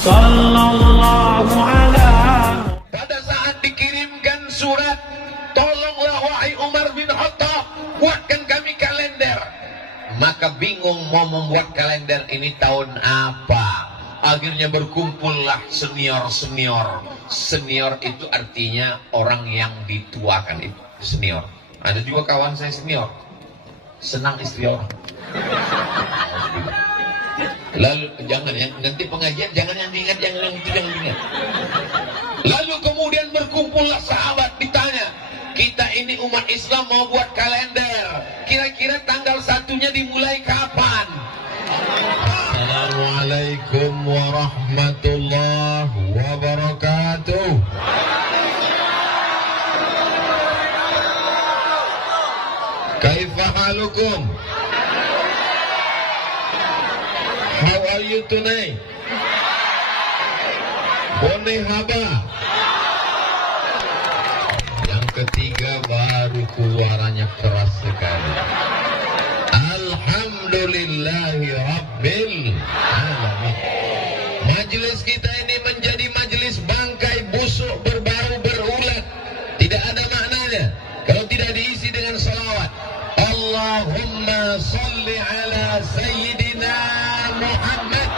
Sallallahu ala. Pada saat dikirimkan surat, tolonglah wahai Umar bin Khattab, buatkan kami kalender. Maka bingung mau membuat kalender ini tahun apa. Akhirnya berkumpullah senior-senior. Senior itu artinya orang yang dituakan, itu senior. Ada juga kawan saya senior, senang istri orang. Lalu jangan ya, nanti pengajian jangan yang diingat, jangan yang itu jangan diingat. Lalu kemudian berkumpullah sahabat, ditanya, kita ini umat Islam mau buat kalender, kira-kira tanggal 1-nya dimulai kapan? Assalamualaikum warahmatullahi wabarakatuh. Kaifa halukum? How are you tonight? Boleh haba. Yang ketiga baru keluarannya keras sekali. Alhamdulillahi Rabbil Alamin. Majelis kita ini menjadi majelis bangkai busuk, berbau, berulat. Tidak ada maknanya kalau tidak diisi dengan salawat. Allahumma salli ala Sayyidina Muhammad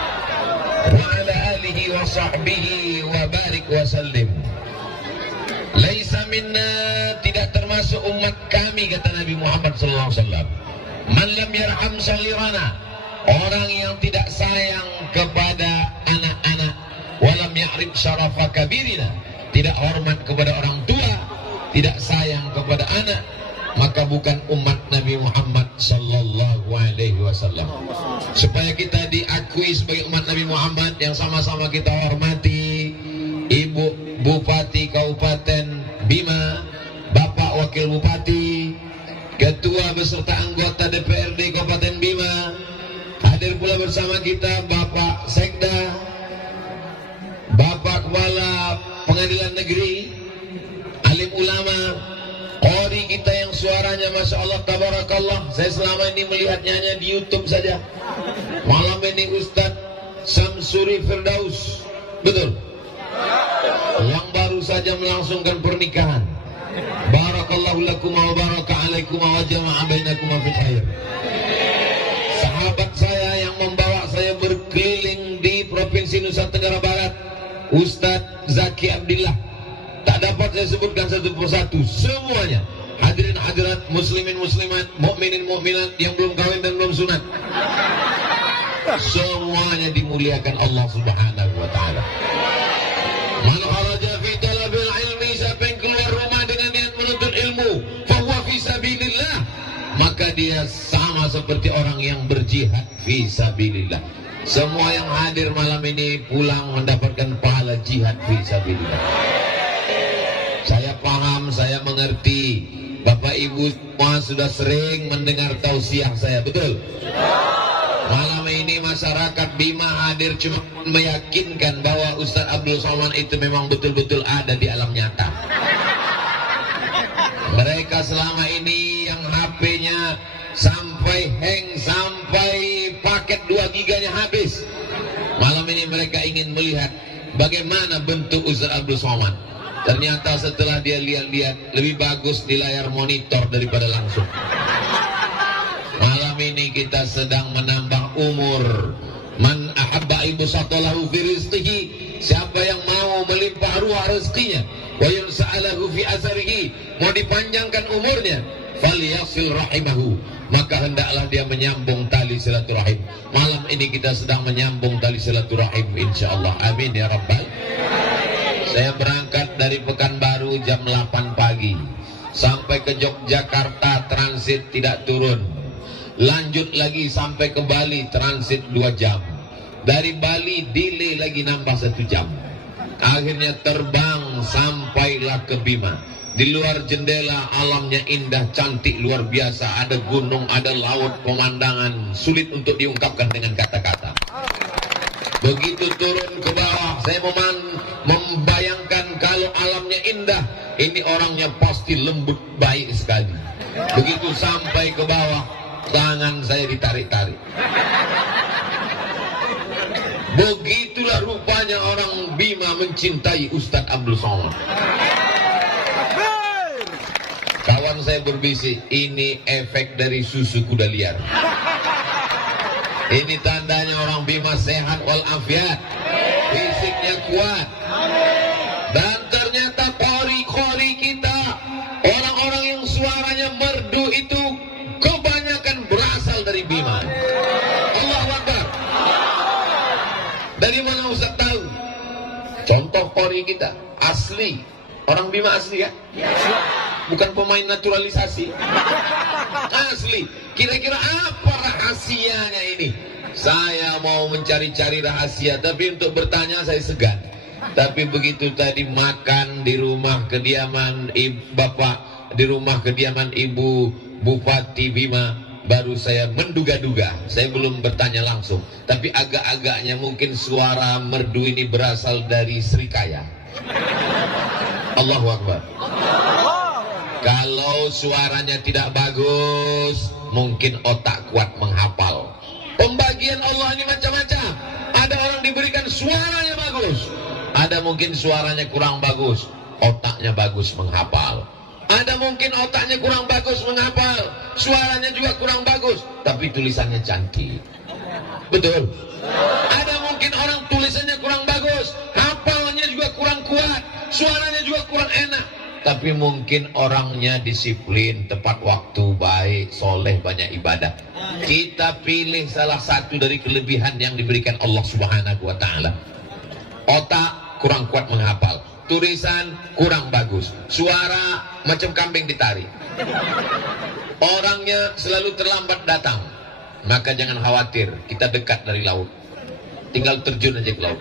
wa ala alihi wa sahbihi wa barik wa sallim. Laisa minna, tidak termasuk umat kami, kata Nabi Muhammad SAW. Man lam yarham saghirana, orang yang tidak sayang kepada anak-anak, walam ya'rif syarafa kabirina, tidak hormat kepada orang tua, tidak sayang kepada anak, maka bukan umat Nabi Muhammad sallallahu alaihi wasallam. Supaya kita diakui sebagai umat Nabi Muhammad, yang sama-sama kita hormati Ibu Bupati Kabupaten Bima, Bapak Wakil Bupati, Ketua beserta anggota DPRD Kabupaten Bima. Hadir pula bersama kita Bapak Sekda, Bapak Kepala Pengadilan Negeri, alim ulama, qori kita yang suaranya Masya Allah tabarakallah. Saya selama ini melihatnya hanya di YouTube saja. Malam ini Ustadz Samsuri Firdaus, betul, yang baru saja melangsungkan pernikahan. Barakallahu lakum wa baraka alaikum wa jama'a bainakum fil khair. Sahabat saya yang membawa saya berkeliling di Provinsi Nusa Tenggara Barat, Ustadz Zaki Abdillah, tak dapat saya sebutkan satu persatu semuanya. Hadirin hadirat, muslimin muslimat, mukminin mukminat yang belum kawin dan belum sunat, semuanya dimuliakan Allah Subhanahu wa taala. Man kharaja fi talabil ilmi, siapa yang keluar rumah dengan niat menuntut ilmu, fa huwa fi sabilillah, maka dia sama seperti orang yang berjihad fi sabilillah. Semua yang hadir malam ini pulang mendapatkan pahala jihad fi sabilillah. Saya paham, saya mengerti. Bapak Ibu semua sudah sering mendengar tausiah saya, betul? Malam ini masyarakat Bima hadir cuma meyakinkan bahwa Ustaz Abdul Somad itu memang betul-betul ada di alam nyata. Mereka selama ini yang HP-nya sampai hang, sampai paket 2 giganya habis. Malam ini mereka ingin melihat bagaimana bentuk Ustaz Abdul Somad. Ternyata setelah dia lihat-lihat, lebih bagus di layar monitor daripada langsung. Malam ini kita sedang menambah umur. Man ahabba ibsatalahu fi rizqihi, siapa yang mau melimpah ruah rezekinya, wa yunsa'alahu fi azarihi, mau dipanjangkan umurnya, falyasil rahimahu, maka hendaklah dia menyambung tali silaturahim. Malam ini kita sedang menyambung tali silaturahim, insyaallah. Amin ya rabbal. Saya berangkat dari Pekanbaru jam 8 pagi sampai ke Yogyakarta, transit tidak turun. Lanjut lagi sampai ke Bali, transit 2 jam. Dari Bali delay lagi nambah 1 jam. Akhirnya terbang sampailah ke Bima. Di luar jendela alamnya indah, cantik, luar biasa. Ada gunung, ada laut, pemandangan sulit untuk diungkapkan dengan kata-kata. Begitu turun ke bawah, saya membayangkan kalau alamnya indah, ini orangnya pasti lembut, baik sekali. Begitu sampai ke bawah, tangan saya ditarik-tarik. Begitulah Rupanya orang Bima mencintai Ustadz Abdul Somad. Kawan saya berbisik, ini efek dari susu kuda liar. Ini tandanya orang Bima sehat walafiat, fisiknya kuat. Dan ternyata kori-kori kita, orang-orang yang suaranya merdu itu kebanyakan berasal dari Bima. Allahu Akbar. Dari mana Ustaz tahu? Contoh kori kita asli, orang Bima asli ya? Bukan pemain naturalisasi. Asli. Kira-kira apa rahasianya ini? Saya mau mencari-cari rahasia, tapi untuk bertanya saya segan. Tapi begitu tadi makan di rumah kediaman Bapak, di rumah kediaman Ibu Bupati Bima, baru saya menduga-duga. Saya belum bertanya langsung, tapi agak-agaknya mungkin suara merdu ini berasal dari Srikaya. Allahu Akbar. Kalau suaranya tidak bagus, mungkin otak kuat menghafal. Pembagian Allah ini macam-macam. Ada orang diberikan suaranya bagus, ada mungkin suaranya kurang bagus, otaknya bagus menghafal. Ada mungkin otaknya kurang bagus menghafal, suaranya juga kurang bagus, tapi tulisannya cantik. Betul. Ada mungkin orang tulisannya kurang bagus, hafalnya juga kurang kuat, suaranya juga kurang enak, tapi mungkin orangnya disiplin, tepat waktu, baik, soleh, banyak ibadah. Kita pilih salah satu dari kelebihan yang diberikan Allah Subhanahu wa Ta'ala. Otak kurang kuat menghafal, tulisan kurang bagus, suara macam kambing ditarik, orangnya selalu terlambat datang. Maka jangan khawatir, kita dekat dari laut, tinggal terjun aja ke laut.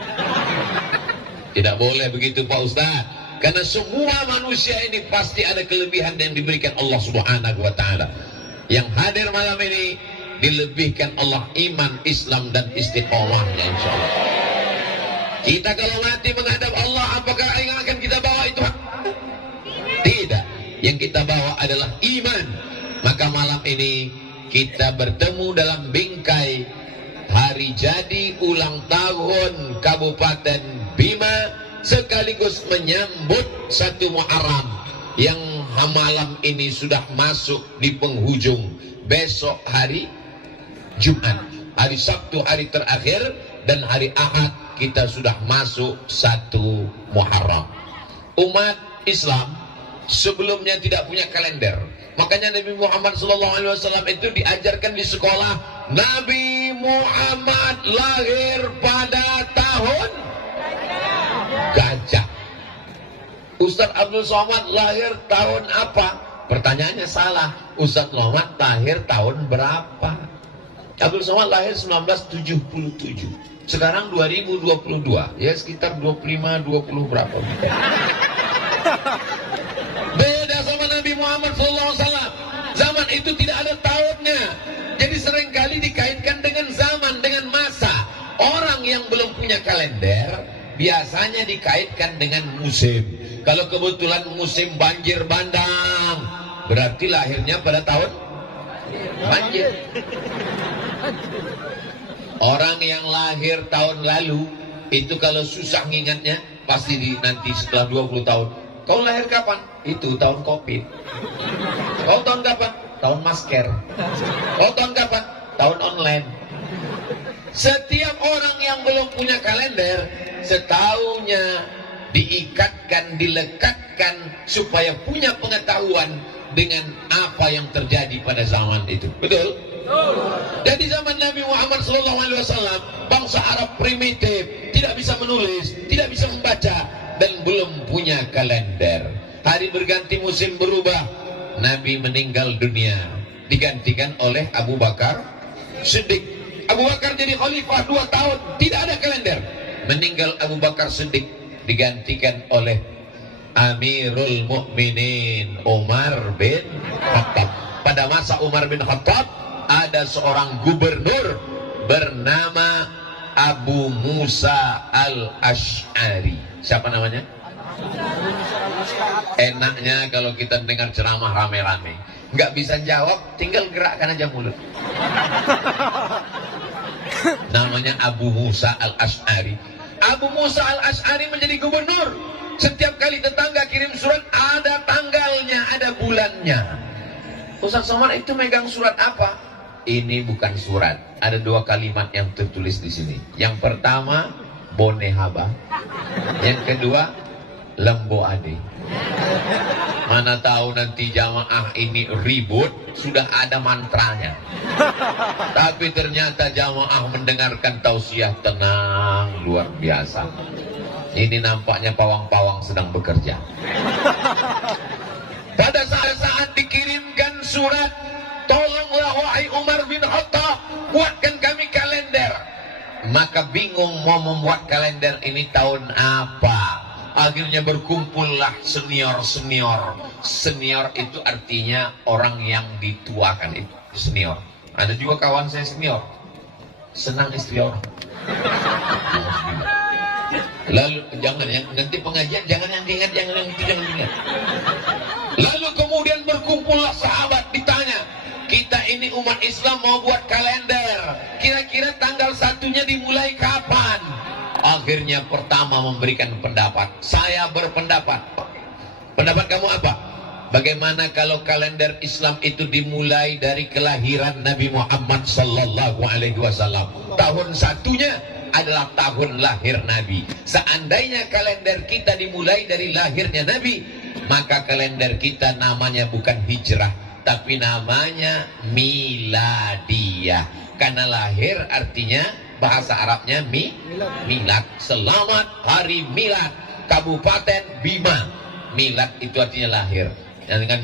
Tidak boleh begitu Pak Ustaz, karena semua manusia ini pasti ada kelebihan yang diberikan Allah Subhanahu wa Ta'ala. Yang hadir malam ini dilebihkan Allah iman, Islam, dan istiqomahnya insyaallah. Kita kalau mati menghadap Allah, apakah yang akan kita bawa itu? Tidak. Yang kita bawa adalah iman. Maka malam ini kita bertemu dalam bingkai hari jadi ulang tahun Kabupaten Bima, sekaligus menyambut 1 Muharram yang malam ini sudah masuk di penghujung. Besok hari Jumat, hari Sabtu hari terakhir, dan hari Ahad kita sudah masuk 1 Muharram. Umat Islam sebelumnya tidak punya kalender. Makanya Nabi Muhammad SAW itu diajarkan di sekolah, Nabi Muhammad lahir pada tahun gajah. Ustadz Abdul Somad lahir tahun apa? Pertanyaannya salah. Ustadz Somad lahir tahun berapa? Abdul Somad lahir 1977. Sekarang 2022. Ya sekitar 25-20 berapa. Beda sama Nabi Muhammad SAW. Zaman itu tidak ada tahunnya. Jadi seringkali dikaitkan dengan zaman, dengan masa. Orang yang belum punya kalender biasanya dikaitkan dengan musim. Kalau kebetulan musim banjir bandang, berarti lahirnya pada tahun banjir. Orang yang lahir tahun lalu itu kalau susah ngingatnya, pasti nanti setelah 20 tahun. Kau lahir kapan? Itu tahun Covid. Kau tahun kapan? Tahun masker. Kau tahun kapan? Tahun online. Setiap orang yang belum punya kalender, setahunnya diikatkan, dilekatkan supaya punya pengetahuan dengan apa yang terjadi pada zaman itu. Betul? Jadi zaman Nabi Muhammad SAW, bangsa Arab primitif, tidak bisa menulis, tidak bisa membaca, dan belum punya kalender. Hari berganti, musim berubah, Nabi meninggal dunia, digantikan oleh Abu Bakar Siddiq. Abu Bakar jadi khalifah 2 tahun, tidak ada kalender. Meninggal Abu Bakar Siddiq, digantikan oleh Amirul Mukminin Umar bin Khattab. Pada masa Umar bin Khattab ada seorang gubernur bernama Abu Musa al-Ash'ari. Siapa namanya? Enaknya kalau kita dengar ceramah rame-rame, nggak bisa jawab, tinggal gerakkan aja mulut. Namanya Abu Musa al-Ash'ari. Abu Musa al-Ash'ari menjadi gubernur. Setiap kali tetangga kirim surat, ada tanggalnya, ada bulannya. Ustaz Somad itu megang surat apa? Ini bukan surat. Ada 2 kalimat yang tertulis di sini. Yang pertama, Bone Haba. Yang kedua, Lembo Ade. Mana tahu nanti jamaah ini ribut, sudah ada mantranya. Tapi ternyata jamaah mendengarkan tausiah tenang, luar biasa. Ini nampaknya pawang-pawang sedang bekerja. Pada saat dikirimkan surat, tolonglah wahai Umar bin Khattab, buatkan kami kalender. Maka bingung mau membuat kalender ini tahun apa. Akhirnya berkumpullah senior-senior. Senior itu artinya orang yang dituakan, itu senior. Ada juga kawan saya senior, senang istri orang. Lalu jangan yang nanti pengajian, jangan yang diingat, jangan yang itu, jangan diingat. Lalu kemudian berkumpullah sahabat, ditanya, kita ini umat Islam mau buat kalender, kira-kira tanggal 1-nya dimulai kapan? Akhirnya pertama memberikan pendapat. Saya berpendapat. Pendapat kamu apa? Bagaimana kalau kalender Islam itu dimulai dari kelahiran Nabi Muhammad sallallahu alaihi wasallam? Tahun 1-nya adalah tahun lahir Nabi. Seandainya kalender kita dimulai dari lahirnya Nabi, maka kalender kita namanya bukan hijrah, tapi namanya miladiyah. Karena lahir artinya bahasa Arabnya milad. Selamat hari milad Kabupaten Bima. Milad itu artinya lahir.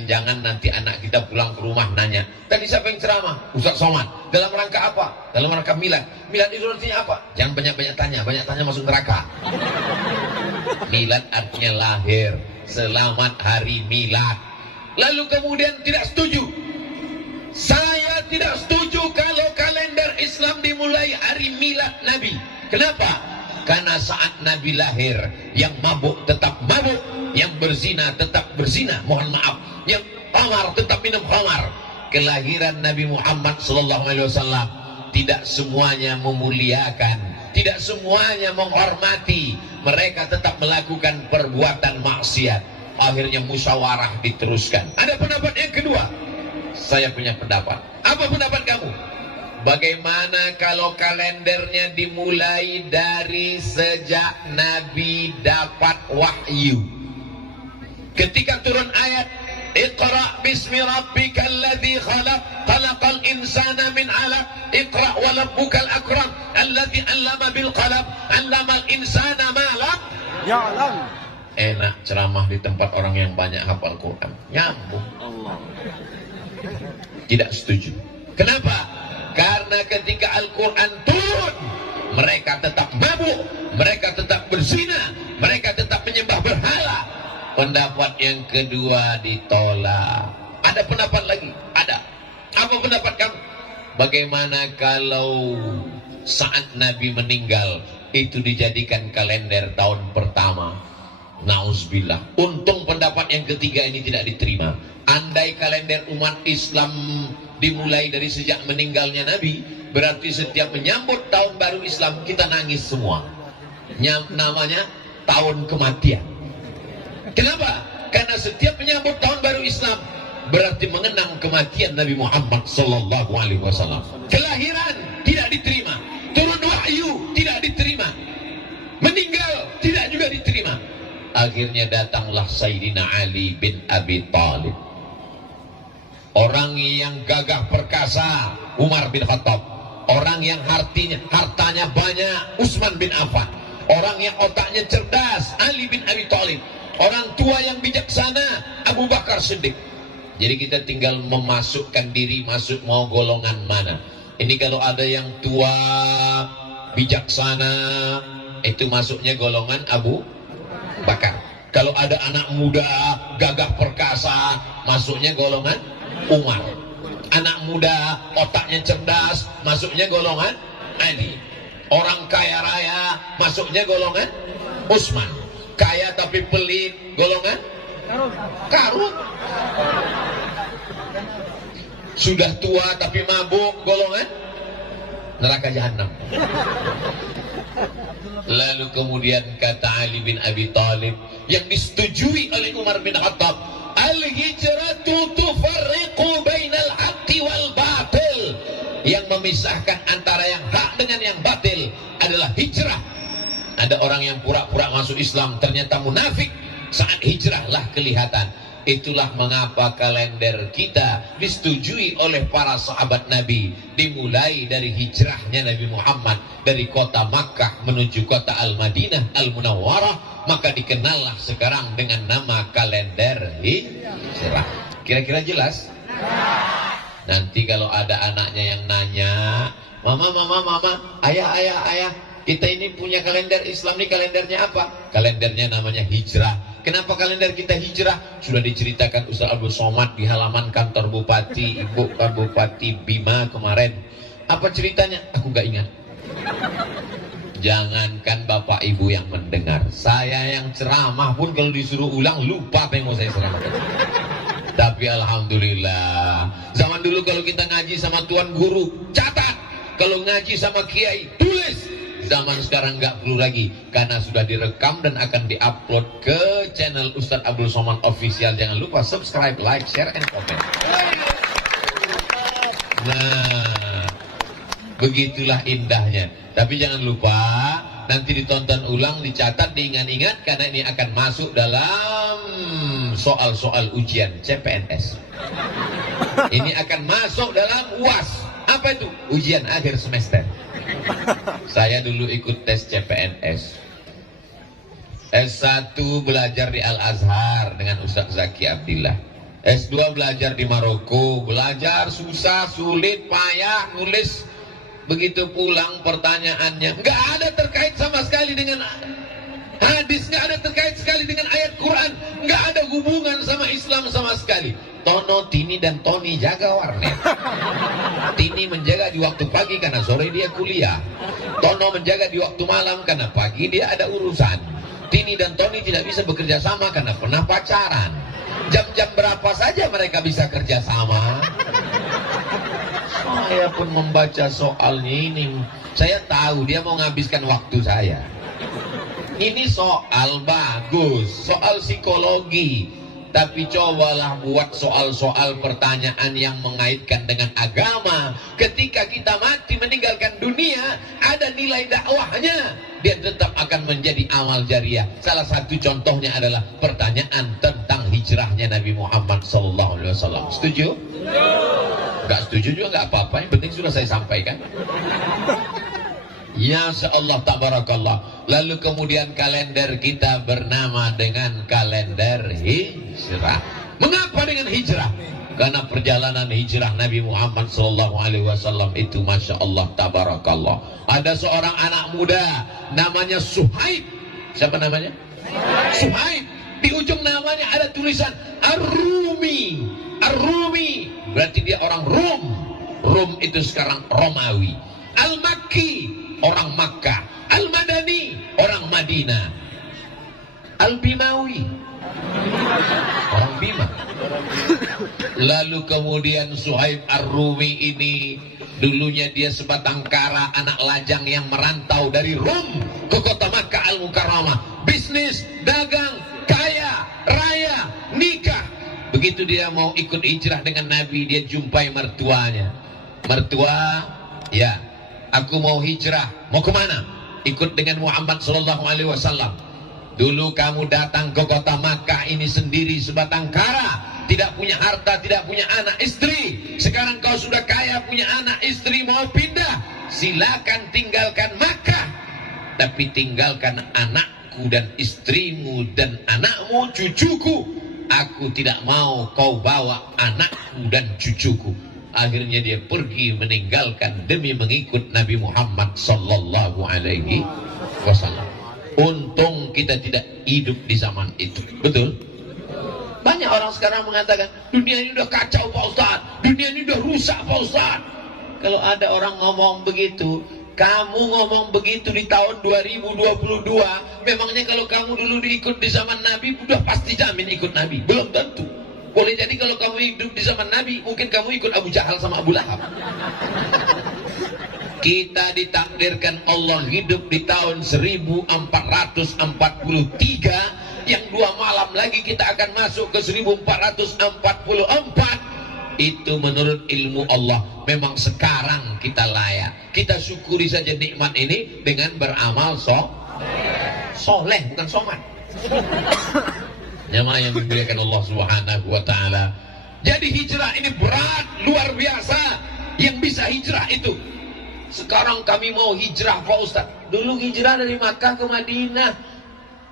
Jangan nanti anak kita pulang ke rumah nanya, tadi siapa yang ceramah? Ustaz Somad. Dalam rangka apa? Dalam rangka milad. Milad itu artinya apa? Jangan banyak-banyak tanya masuk neraka. Milad artinya lahir. Selamat hari milad. Lalu kemudian tidak setuju. Saya tidak setuju kalau kalender Islam dimulai hari milad Nabi. Kenapa? Karena saat Nabi lahir, yang mabuk tetap mabuk, yang berzina tetap berzina, mohon maaf, yang khamar tetap minum khamar. Kelahiran Nabi Muhammad SAW tidak semuanya memuliakan, tidak semuanya menghormati. Mereka tetap melakukan perbuatan maksiat. Akhirnya musyawarah diteruskan. Ada pendapat yang kedua. Saya punya pendapat. Apa pendapat kamu? Bagaimana kalau kalendernya dimulai dari sejak Nabi dapat wahyu? Ketika turun ayat Iqra bismi rabbikal ladzi khalaq khalaqal insana min 'alaq Iqra wa rabbukal akram alladzi 'allama bil qalam 'allamal insana ma lam ya'lam. Enak ceramah di tempat orang yang banyak hafal Quran. Nyambung. Allah. Tidak setuju. Kenapa? Karena ketika Al-Quran turun, mereka tetap mabuk, mereka tetap berzina, mereka tetap menyembah berhala. Pendapat yang kedua ditolak. Ada pendapat lagi? Ada. Apa pendapat kamu? Bagaimana kalau saat Nabi meninggal itu dijadikan kalender tahun pertama? Nauzubillah. Untung pendapat yang ketiga ini tidak diterima. Andai kalender umat Islam dimulai dari sejak meninggalnya Nabi, berarti setiap menyambut tahun baru Islam kita nangis semua. Namanya tahun kematian. Kenapa? Karena setiap menyambut tahun baru Islam berarti mengenang kematian Nabi Muhammad sallallahu alaihi wasallam. Kelahiran tidak diterima, turun wahyu tidak diterima, meninggal tidak juga diterima. Akhirnya datanglah Sayyidina Ali bin Abi Thalib. Orang yang gagah perkasa, Umar bin Khattab. Orang yang hartanya banyak, Utsman bin Affan. Orang yang otaknya cerdas, Ali bin Abi Thalib. Orang tua yang bijaksana, Abu Bakar Siddiq. Jadi kita tinggal memasukkan diri masuk mau golongan mana. Ini kalau ada yang tua, bijaksana, itu masuknya golongan Abu Bakar. Kalau ada anak muda, gagah perkasa, masuknya golongan Umar. Anak muda, otaknya cerdas, masuknya golongan Ali. Orang kaya raya, masuknya golongan Utsman. Kaya tapi pelit, golongan Karun. Sudah tua tapi mabuk, golongan neraka jahanam. Lalu kemudian kata Ali bin Abi Thalib yang disetujui oleh Umar bin Khattab, al-hijratu tufarriqu bainal haqqi wal batil. Yang memisahkan antara yang hak dengan yang batil adalah hijrah. Ada orang yang pura-pura masuk Islam ternyata munafik, saat hijrahlah kelihatan. Itulah mengapa kalender kita disetujui oleh para sahabat Nabi, dimulai dari hijrahnya Nabi Muhammad dari kota Makkah menuju kota Al-Madinah Al-Munawwarah, maka dikenallah sekarang dengan nama kalender hijrah. Kira-kira jelas? Nanti kalau ada anaknya yang nanya, mama, ayah, kita ini punya kalender Islam, nih kalendernya apa? Kalendernya namanya hijrah. Kenapa kalender kita hijrah? Sudah diceritakan Ustaz Abdul Somad di halaman kantor Bupati, Ibu Bupati Bima kemarin. Apa ceritanya? Aku gak ingat. Jangankan Bapak Ibu yang mendengar, saya yang ceramah pun kalau disuruh ulang lupa apa yang mau saya ceramahkan. Tapi alhamdulillah, zaman dulu kalau kita ngaji sama tuan guru, catat. Kalau ngaji sama kiai, tulis. Zaman sekarang nggak perlu lagi, karena sudah direkam dan akan diupload ke channel Ustadz Abdul Somad Official. Jangan lupa subscribe, like, share, and comment. Nah, begitulah indahnya. Tapi jangan lupa nanti ditonton ulang, dicatat, diingat-ingat, karena ini akan masuk dalam soal-soal ujian CPNS. Ini akan masuk dalam UAS. Apa itu? Ujian akhir semester. Saya dulu ikut tes CPNS. S1 belajar di Al-Azhar dengan Ustaz Zaki Abdillah. S2 belajar di Maroko. Belajar susah, sulit, payah, nulis. Begitu pulang pertanyaannya nggak ada terkait sama sekali dengan hadis, nggak ada terkait sekali dengan ayat Quran, nggak ada hubungan sama Islam sama sekali. Tono, Tini, dan Tony jaga warnet. Tini menjaga di waktu pagi karena sore dia kuliah. Tono menjaga di waktu malam karena pagi dia ada urusan. Tini dan Tony tidak bisa bekerja sama karena pernah pacaran. Jam-jam berapa saja mereka bisa kerja sama. Saya pun membaca soalnya ini, saya tahu dia mau menghabiskan waktu saya. Ini soal bagus, soal psikologi. Tapi cobalah buat soal-soal pertanyaan yang mengaitkan dengan agama. Ketika kita mati meninggalkan dunia, ada nilai dakwahnya. Dia tetap akan menjadi amal jariah. Salah satu contohnya adalah pertanyaan tentang hijrahnya Nabi Muhammad SAW. Setuju? Gak setuju juga gak apa-apa, yang penting sudah saya sampaikan. Ya Allah tabarakallah. Lalu kemudian kalender kita bernama dengan kalender hijrah. Mengapa dengan hijrah? Karena perjalanan hijrah Nabi Muhammad SAW itu Masya Allah tabarakallah. Ada seorang anak muda namanya Suhaib. Siapa namanya? Suhaib. Di ujung namanya ada tulisan Ar-Rumi. Ar-Rumi berarti dia orang Rum. Rum itu sekarang Romawi. Al-Makki, orang Makkah. Al-Madani, orang Madinah. Al-Bimawi, orang Bima. Lalu kemudian Suhaib Ar-Rumi ini dulunya dia sebatang kara, anak lajang yang merantau dari Rum ke kota Makkah Al-Mukarramah. Bisnis, dagang, kaya, raya, nikah. Begitu dia mau ikut hijrah dengan Nabi, dia jumpai mertuanya. Mertua, ya, aku mau hijrah. Mau kemana? Ikut dengan Muhammad SAW. Dulu kamu datang ke kota Makkah ini sendiri sebatang kara, tidak punya harta, tidak punya anak istri. Sekarang kau sudah kaya, punya anak istri, mau pindah. Silakan tinggalkan Makkah, tapi tinggalkan anakku dan istrimu dan anakmu, cucuku. Aku tidak mau kau bawa anakku dan cucuku. Akhirnya dia pergi meninggalkan demi mengikut Nabi Muhammad sallallahu alaihi wasallam. Untung kita tidak hidup di zaman itu. Betul? Banyak orang sekarang mengatakan dunia ini udah kacau Pak Ustaz, dunia ini udah rusak Pak Ustaz. Kalau ada orang ngomong begitu, kamu ngomong begitu di tahun 2022, memangnya kalau kamu dulu diikut di zaman Nabi udah pasti jamin ikut Nabi? Belum tentu. Boleh jadi kalau kamu hidup di zaman Nabi, mungkin kamu ikut Abu Jahal sama Abu Lahab. Kita ditakdirkan Allah hidup di tahun 1443, yang 2 malam lagi kita akan masuk ke 1444. Itu menurut ilmu Allah. Memang sekarang kita layak. Kita syukuri saja nikmat ini dengan beramal soleh, bukan somat. Jamaah yang dimuliakan Allah Subhanahu wa taala. Jadi hijrah ini berat, luar biasa. Yang bisa hijrah itu. Sekarang kami mau hijrah Pak Ustaz. Dulu hijrah dari Makkah ke Madinah.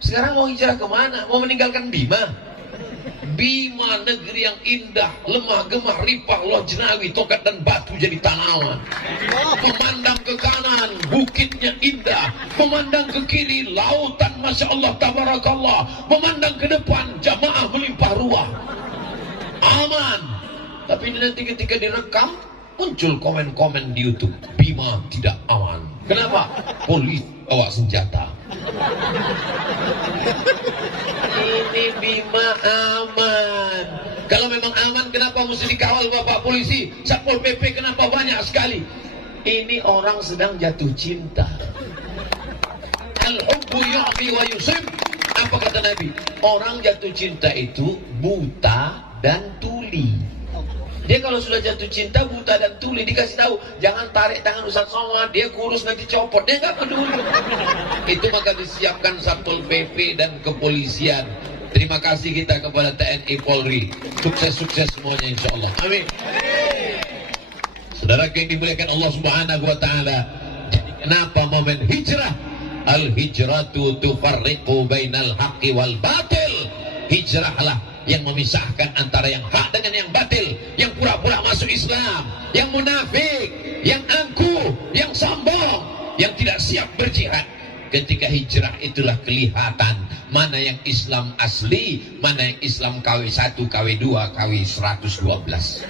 Sekarang mau hijrah kemana? Mau meninggalkan Bima? Bima, negeri yang indah, lemah gemah ripah loh jenawi, tokat dan batu jadi tanaman. Memandang ke kanan, bukitnya indah. Memandang ke kiri, lautan Masya Allah tabarakallah. Memandang ke depan, jamaah melimpah ruah. Aman. Tapi nanti ketika direkam, muncul komen-komen di YouTube, Bima tidak aman. Kenapa? Polisi bawa senjata. Ini Bima aman. Kalau memang aman, kenapa mesti dikawal Bapak polisi? Satpol PP kenapa banyak sekali? Ini orang sedang jatuh cinta. Al-hubbu yu'mi wa yusib. Apa kata Nabi? Orang jatuh cinta itu buta dan tuli. Dia kalau sudah jatuh cinta, buta dan tuli, dikasih tahu jangan tarik tangan Ustaz Somad, dia kurus nanti copot, dia nggak peduli. Itu maka disiapkan Satpol PP dan kepolisian. Terima kasih kita kepada TNI Polri. Sukses-sukses semuanya insya Allah. Amin. Saudara yang dimuliakan Allah Subhanahu wa taala. Jadi kenapa momen hijrah? Al-hijratu tufarriqu bainal haqqi wal batil. Hijrahlah yang memisahkan antara yang hak dengan yang batil, yang pura-pura masuk Islam, yang munafik, yang angkuh, yang sombong, yang tidak siap berjihad. Ketika hijrah itulah kelihatan mana yang Islam asli, mana yang Islam KW1, KW2, KW112.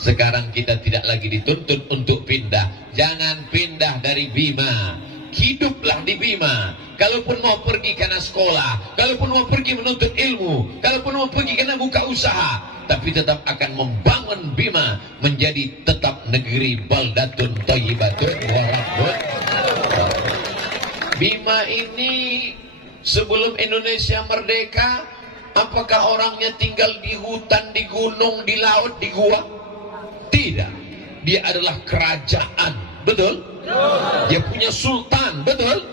Sekarang kita tidak lagi dituntut untuk pindah. Jangan pindah dari Bima. Hiduplah di Bima. Kalaupun mau pergi karena sekolah, kalaupun mau pergi menuntut ilmu, kalaupun mau pergi karena buka usaha, tapi tetap akan membangun Bima menjadi tetap negeri baldatun thayyibatun wa rabbun. Bima ini sebelum Indonesia merdeka, apakah orangnya tinggal di hutan, di gunung, di laut, di gua? Tidak. Dia adalah kerajaan, betul? Dia punya sultan, betul?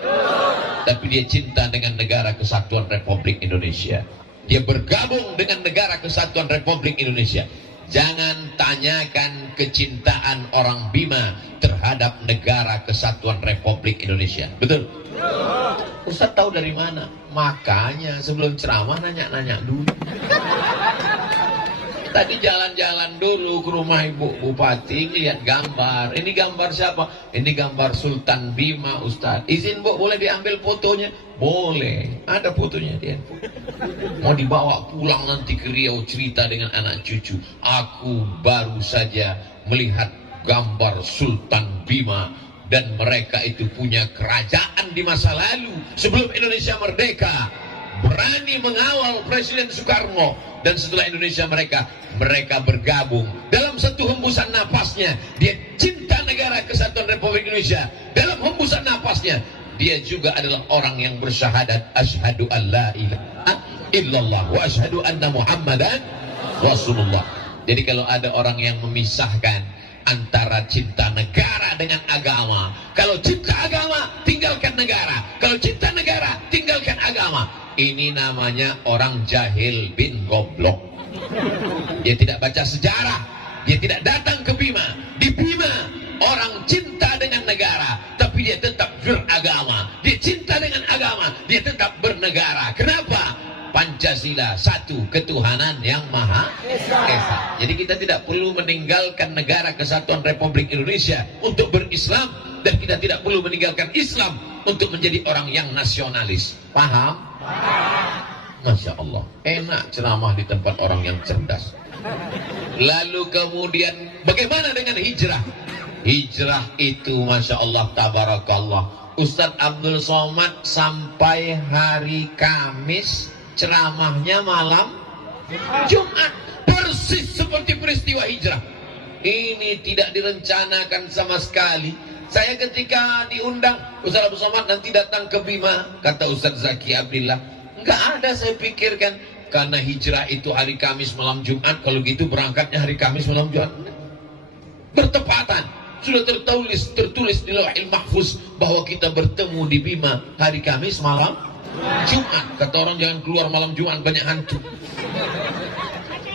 Tapi dia cinta dengan negara kesatuan Republik Indonesia. Dia bergabung dengan negara kesatuan Republik Indonesia. Jangan tanyakan kecintaan orang Bima terhadap negara kesatuan Republik Indonesia. Betul? Ustaz tahu dari mana? Makanya sebelum ceramah nanya-nanya dulu. Tadi jalan-jalan dulu ke rumah Ibu Bupati, lihat gambar. Ini gambar siapa? Ini gambar Sultan Bima, Ustaz. Izin Bu, boleh diambil fotonya? Boleh. Ada fotonya dia. Mau dibawa pulang nanti ke Riau, cerita dengan anak cucu. Aku baru saja melihat gambar Sultan Bima, dan mereka itu punya kerajaan di masa lalu sebelum Indonesia merdeka. Berani mengawal Presiden Soekarno, dan setelah Indonesia mereka bergabung dalam satu hembusan napasnya. Dia cinta negara kesatuan Republik Indonesia. Dalam hembusan napasnya dia juga adalah orang yang bersyahadat asyhadu alla ilaha illallah wa asyhadu anna muhammadan rasulullah. Jadi kalau ada orang yang memisahkan antara cinta negara dengan agama, kalau cinta agama tinggalkan negara, kalau cinta negara tinggalkan agama, ini namanya orang jahil bin goblok. Dia tidak baca sejarah, dia tidak datang ke Bima. Di Bima orang cinta dengan negara, tapi dia tetap beragama. Dia cinta dengan agama, dia tetap bernegara. Kenapa? Pancasila, satu ketuhanan yang Maha Esa. Jadi kita tidak perlu meninggalkan negara kesatuan Republik Indonesia untuk berislam, dan kita tidak perlu meninggalkan Islam untuk menjadi orang yang nasionalis. Paham? Masya Allah, enak ceramah di tempat orang yang cerdas. Lalu kemudian bagaimana dengan hijrah? Hijrah itu Masya Allah tabarakallah. Ustadz Abdul Somad sampai hari Kamis ceramahnya malam Jumat, persis seperti peristiwa hijrah. Ini tidak direncanakan sama sekali. Saya ketika diundang, Ustaz Abu Somad nanti datang ke Bima, kata Ustaz Zaki Abdillah, enggak ada saya pikirkan, karena hijrah itu hari Kamis malam Jumat, kalau gitu berangkatnya hari Kamis malam Jumat. Bertepatan, sudah tertulis di Lauhil Mahfuz bahwa kita bertemu di Bima hari Kamis malam Jumat. Kata orang jangan keluar malam Jumat, banyak hantu.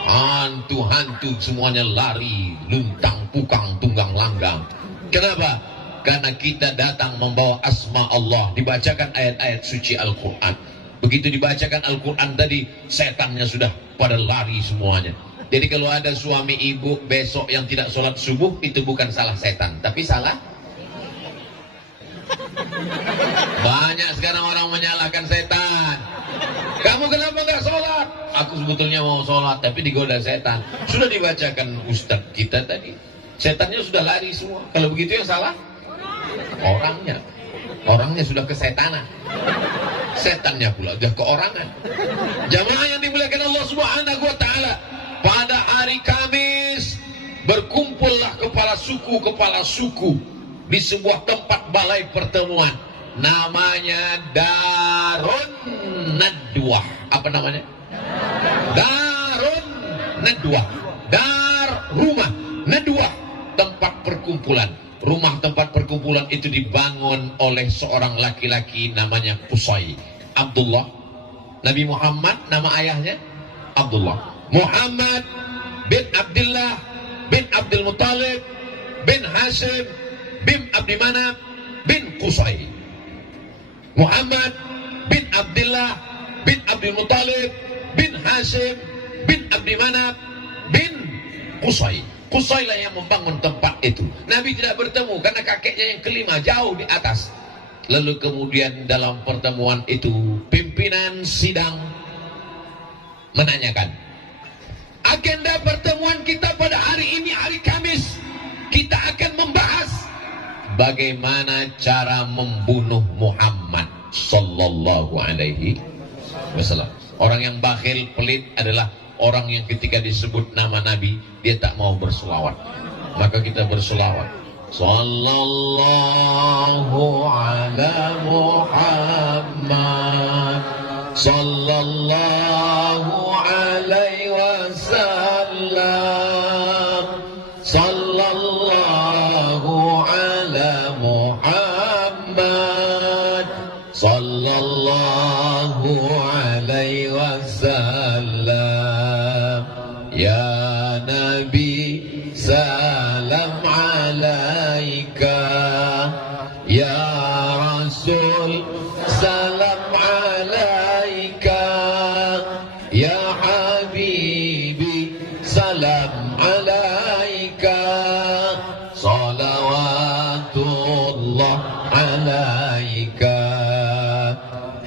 Hantu-hantu semuanya lari, luntang, pukang, tunggang langgang. Kenapa? Karena kita datang membawa asma Allah, dibacakan ayat-ayat suci Al-Quran. Begitu dibacakan Al-Quran tadi, setannya sudah pada lari semuanya. Jadi kalau ada suami ibu besok yang tidak sholat subuh, itu bukan salah setan, tapi salah. Banyak sekarang orang menyalahkan setan. Kamu kenapa nggak sholat? Aku sebetulnya mau sholat, tapi digoda setan. Sudah dibacakan Ustadz kita tadi, setannya sudah lari semua. Kalau begitu yang salah orangnya sudah kesetanan, setannya pula sudah keorangan. Jamaah yang dimuliakan Allah Subhanahu wa Ta'ala, pada hari Kamis berkumpullah kepala suku di sebuah tempat balai pertemuan, namanya Darun Nadwah. Apa namanya? Darun Nadwah. Dar rumah, Nadwah tempat perkumpulan. Rumah tempat perkumpulan itu dibangun oleh seorang laki-laki namanya Qusay Abdullah. Nabi Muhammad nama ayahnya Abdullah. Muhammad bin Abdullah bin Abdul Muttalib bin Hashim bin Abdi Manaf bin Qusay. Muhammad bin Abdullah bin Abdul Muttalib bin Hashim bin Abdi Manaf bin Qusay. Qusay lah yang membangun tempat itu. Nabi tidak bertemu karena kakeknya yang kelima jauh di atas. Lalu kemudian dalam pertemuan itu pimpinan sidang menanyakan, agenda pertemuan kita pada hari ini, hari Kamis, kita akan membahas bagaimana cara membunuh Muhammad sallallahu alaihi wasallam. Orang yang bakhil, pelit adalah orang yang ketika disebut nama Nabi dia tak mau berselawat. Maka kita berselawat, sallallahu ala Muhammad sallallahu alaihi wasallam, sallallahu ala Muhammad sallallahu alaihi wasallam. Ya Nabi salam alaika, ya Rasul salam alaika, ya Habibi salam alaika, salawatullah alaika.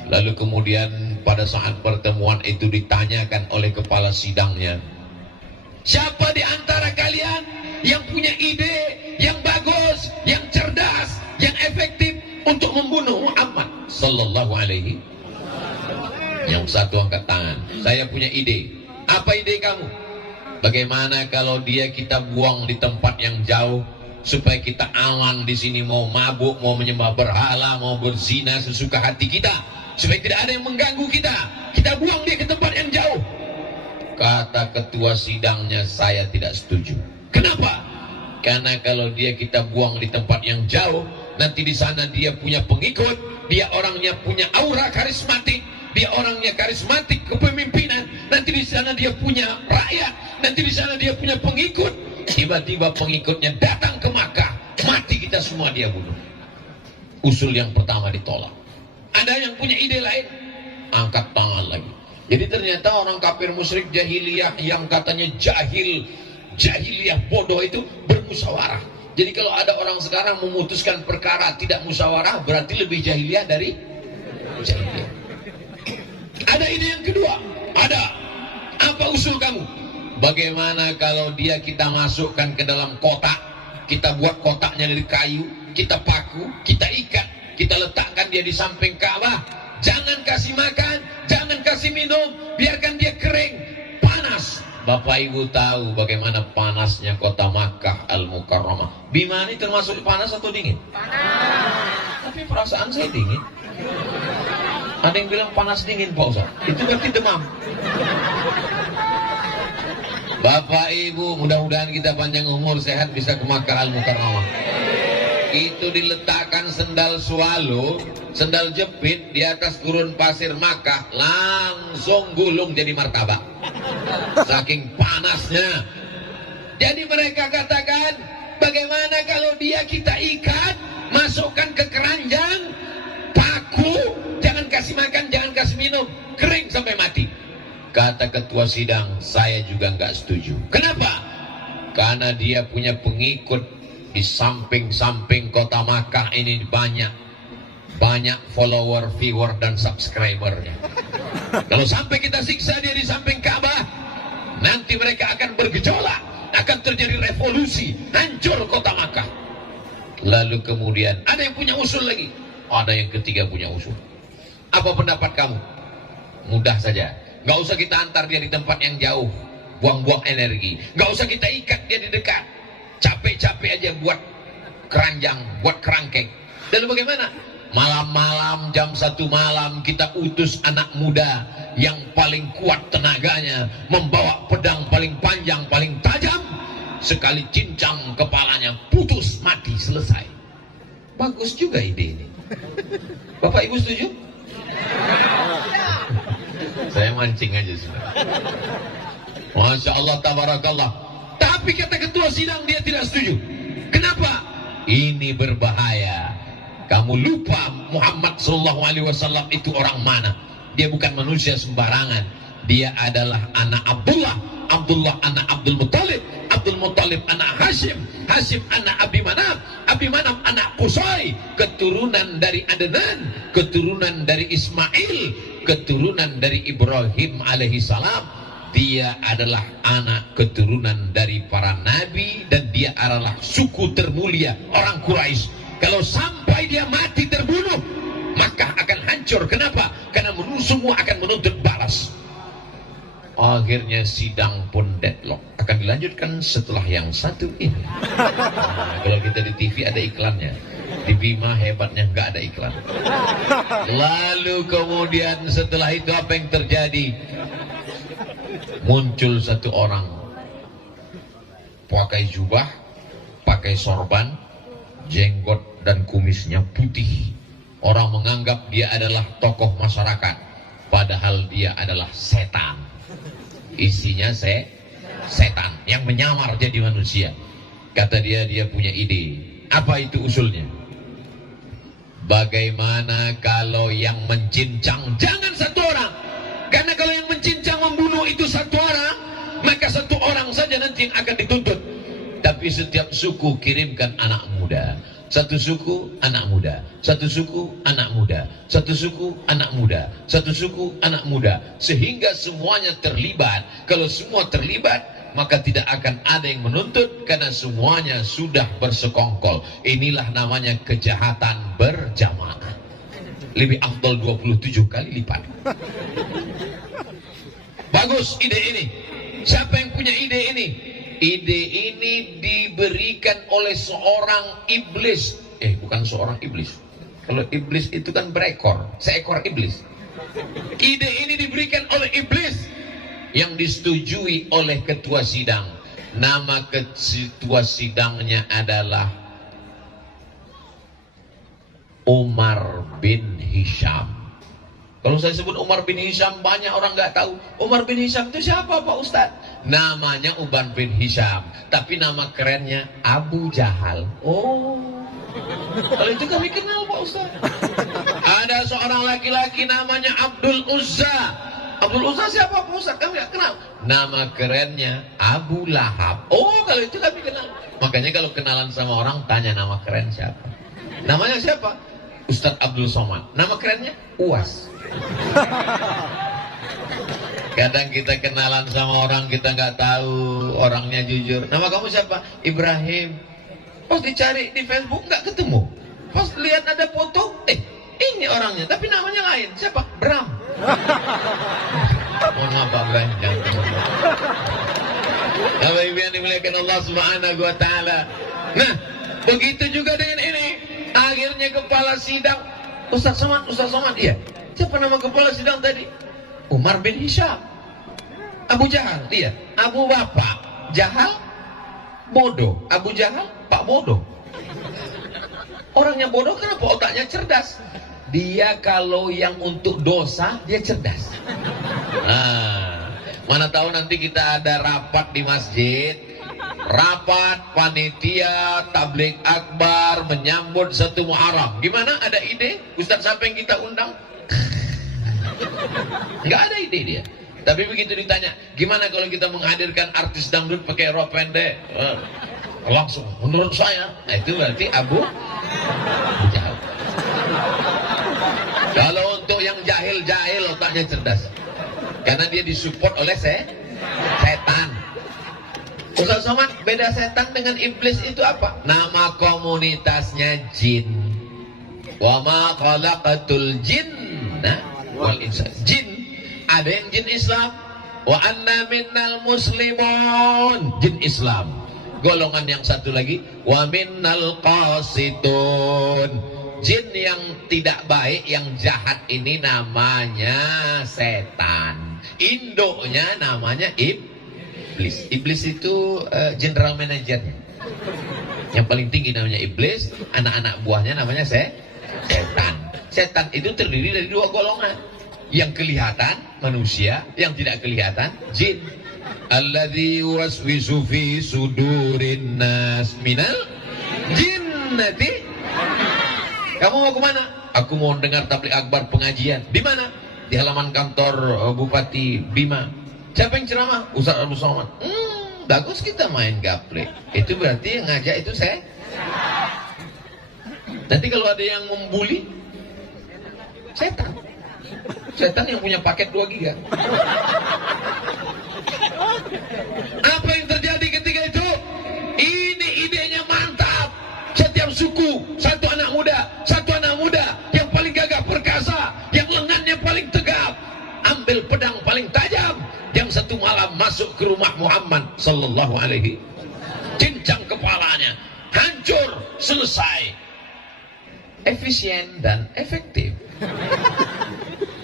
Lalu kemudian pada saat pertemuan itu ditanyakan oleh kepala sidangnya, siapa di antara kalian yang punya ide yang bagus, yang cerdas, yang efektif untuk membunuh Muhammad sallallahu alaihi? Yang satu angkat tangan, saya punya ide. Apa ide kamu? Bagaimana kalau dia kita buang di tempat yang jauh supaya kita aman di sini, mau mabuk, mau menyembah berhala, mau berzina sesuka hati kita, supaya tidak ada yang mengganggu kita. Kita buang dia ke tempat yang jauh. Kata ketua sidangnya, saya tidak setuju. Kenapa? Karena kalau dia kita buang di tempat yang jauh, nanti di sana dia punya pengikut, dia orangnya punya aura karismatik, dia orangnya karismatik kepemimpinan, nanti di sana dia punya rakyat, nanti di sana dia punya pengikut. Tiba-tiba pengikutnya datang ke Makkah, mati kita semua dia bunuh. Usul yang pertama ditolak. Ada yang punya ide lain? Angkat tangan lagi. Jadi ternyata orang kafir musyrik jahiliyah yang katanya jahiliyah bodoh itu bermusyawarah. Jadi kalau ada orang sekarang memutuskan perkara tidak musyawarah, berarti lebih jahiliyah dari jahiliyah. Ada ide yang kedua. Ada. Apa usul kamu? Bagaimana kalau dia kita masukkan ke dalam kotak, kita buat kotaknya dari kayu, kita paku, kita ikat, kita letakkan dia di samping Ka'bah. Jangan kasih makan, jangan kasih minum, biarkan dia kering, panas. Bapak Ibu tahu bagaimana panasnya kota Makkah Al-Mukarramah. Bima ini termasuk panas atau dingin? Panas. Tapi perasaan saya dingin. Ada yang bilang panas dingin Pak Ustaz. Itu berarti demam. Bapak Ibu, mudah-mudahan kita panjang umur, sehat, bisa ke Makkah Al-Mukarramah. Itu diletakkan sendal swallow, sendal jepit di atas gurun pasir Makkah, langsung gulung jadi martabak. Saking panasnya. Jadi mereka katakan, bagaimana kalau dia kita ikat, masukkan ke keranjang, paku, jangan kasih makan, jangan kasih minum, kering sampai mati. Kata ketua sidang, saya juga nggak setuju. Kenapa? Karena dia punya pengikut di samping-samping kota Makkah ini banyak follower, viewer, dan subscribernya. Kalau sampai kita siksa dia di samping Ka'bah, nanti mereka akan bergejolak, akan terjadi revolusi, hancur kota Makkah. Lalu kemudian ada yang punya usul lagi, ada yang ketiga punya usul. Apa pendapat kamu? Mudah saja. Gak usah kita antar dia di tempat yang jauh, buang-buang energi. Gak usah kita ikat dia di dekat, capek-capek aja buat keranjang, buat kerangkeng. Lalu bagaimana? Malam-malam jam 1 malam kita utus anak muda yang paling kuat tenaganya, membawa pedang paling panjang, paling tajam. Sekali cincang kepalanya, putus, mati, selesai. Bagus juga ide ini. Bapak Ibu setuju? Saya mancing aja sudah. Masya Allah, tabarakallah. Tapi kata ketua sidang dia tidak setuju. Kenapa? Ini berbahaya. Kamu lupa Muhammad SAW itu orang mana? Dia bukan manusia sembarangan. Dia adalah anak Abdullah, Abdullah anak Abdul Muttalib, Abdul Muttalib anak Hashim, Hashim anak Abi Manaf, Abi Manaf anak Qusay, keturunan dari Adnan, keturunan dari Ismail, keturunan dari Ibrahim alaihissalam. Dia adalah anak keturunan dari para nabi dan dia adalah suku termulia orang Quraisy. Kalau sampai dia mati terbunuh, maka akan hancur. Kenapa? Karena semua akan menuntut balas. Akhirnya sidang pun deadlock. Akan dilanjutkan setelah yang satu ini. Nah, kalau kita di TV ada iklannya. Di Bima hebatnya nggak ada iklan. Lalu kemudian setelah itu apa yang terjadi? Muncul satu orang pakai jubah, pakai sorban, jenggot dan kumisnya putih. Orang menganggap dia adalah tokoh masyarakat, padahal dia adalah setan. Isinya setan yang menyamar jadi manusia. Kata dia punya ide. Apa itu usulnya? Bagaimana kalau yang mencincang jangan satu orang? Karena kalau yang mencincang membunuh itu satu orang, maka satu orang saja nanti yang akan dituntut. Tapi setiap suku kirimkan anak muda. Satu suku anak muda, satu suku anak muda, satu suku anak muda, satu suku anak muda, sehingga semuanya terlibat. Kalau semua terlibat, maka tidak akan ada yang menuntut karena semuanya sudah bersekongkol. Inilah namanya kejahatan berjamaah. Lebih afdal 27 kali lipat. Bagus ide ini. Siapa yang punya ide ini? Ide ini diberikan oleh seorang iblis. Bukan seorang iblis. Kalau iblis itu kan berekor, seekor iblis. Ide ini diberikan oleh iblis yang disetujui oleh ketua sidang. Nama ketua sidangnya adalah Umar bin Hisham. Kalau saya sebut Umar bin Hisham, banyak orang nggak tahu. Umar bin Hisham itu siapa Pak Ustadz? Namanya Umar bin Hisham, tapi nama kerennya Abu Jahal. Oh, kalau itu kami kenal Pak Ustadz. Ada seorang laki-laki namanya Abdul Uzza. Abdul Uzza siapa Pak Ustadz? Kami nggak kenal. Nama kerennya Abu Lahab. Oh, kalau itu kami kenal. Makanya kalau kenalan sama orang, tanya nama keren siapa. Namanya siapa? Ustadz Abdul Somad. Nama kerennya Uwas. Kadang kita kenalan sama orang, kita nggak tahu orangnya jujur. Nama kamu siapa? Ibrahim. Pas dicari di Facebook nggak ketemu. Pas lihat ada foto, ini orangnya, tapi namanya lain. Siapa? Bram. Mohon maaf Pak Bram, jangan ketemu. Bapak Ibu yang dimuliakan Allah Subhanahu wa taala. Nah, begitu juga dengan ini. Akhirnya kepala sidang Ustaz Somad, iya. Siapa nama kepala sidang tadi? Umar bin Hisham. Abu Jahal, iya. Abu Bapak Jahal bodoh. Abu Jahal Pak bodoh. Orangnya bodoh kenapa otaknya cerdas? Dia kalau yang untuk dosa dia cerdas. Nah, mana tahu nanti kita ada rapat di masjid, rapat panitia tabligh akbar menyambut 1 Muharram. Gimana? Ada ide? Ustaz siapa yang kita undang? Nggak ada ide dia. Tapi begitu ditanya, gimana kalau kita menghadirkan artis dangdut pakai rok pendek? Langsung, menurut saya, itu berarti Abu Jahal. Kalau untuk yang jahil otaknya cerdas, karena dia disupport oleh setan. Ustaz Somad, beda setan dengan iblis itu apa? Nama komunitasnya jin. Wa ma khalaqatul jinna wal insa. Jin, ada yang jin Islam. Wa anna minnal muslimun, jin Islam. Golongan yang satu lagi, wa minnal qasitun, jin yang tidak baik, yang jahat ini namanya setan. Induknya namanya iblis. Iblis itu general manajernya. Yang paling tinggi namanya iblis, anak-anak buahnya namanya setan. Setan itu terdiri dari 2 golongan. Yang kelihatan manusia, yang tidak kelihatan jin. Alladzi waswisu fi sudurin nas minal jinnati. Kamu mau kemana? Aku mau dengar tabligh akbar pengajian. Di mana? Di halaman kantor Bupati Bima. Siapa yang ceramah? Ustaz Abu Somad. Bagus kita main gaple. Itu berarti yang ngajak itu saya. Nanti kalau ada yang membuli, setan. Setan yang punya paket 2 giga. Apa yang terjadi ketika itu? Ini idenya mantap. Setiap suku, satu anak muda yang paling gagah perkasa, yang lengannya paling tegap, ambil pedang paling tajam, yang satu malam masuk ke rumah Muhammad sallallahu alaihi, cincang kepalanya, hancur, selesai. Efisien dan efektif.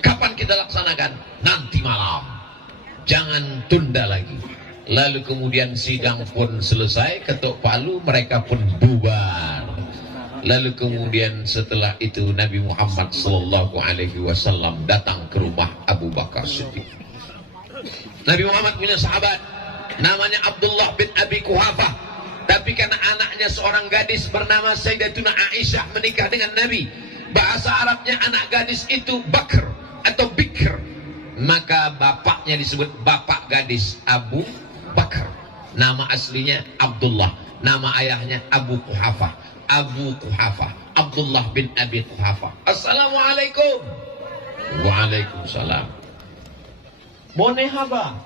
Kapan kita laksanakan? Nanti malam. Jangan tunda lagi. Lalu kemudian sidang pun selesai, ketuk palu, mereka pun bubar. Lalu kemudian setelah itu Nabi Muhammad sallallahu alaihi wasallam datang ke rumah Abu Bakar Siddiq. Nabi Muhammad punya sahabat namanya Abdullah bin Abi Quhafah, tapi karena anaknya seorang gadis bernama Sayyidatuna Aisyah menikah dengan Nabi. Bahasa Arabnya anak gadis itu Bakr atau Bikr, maka bapaknya disebut bapak gadis Abu Bakar. Nama aslinya Abdullah, nama ayahnya Abu Quhafah. Abdullah bin Abi Quhafah. Assalamualaikum. Waalaikumsalam. Bonehaba.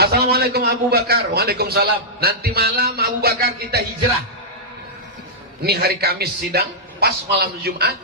Assalamualaikum Abu Bakar. Waalaikumsalam. Nanti malam Abu Bakar kita hijrah. Ini hari Kamis sidang, pas malam Jumat.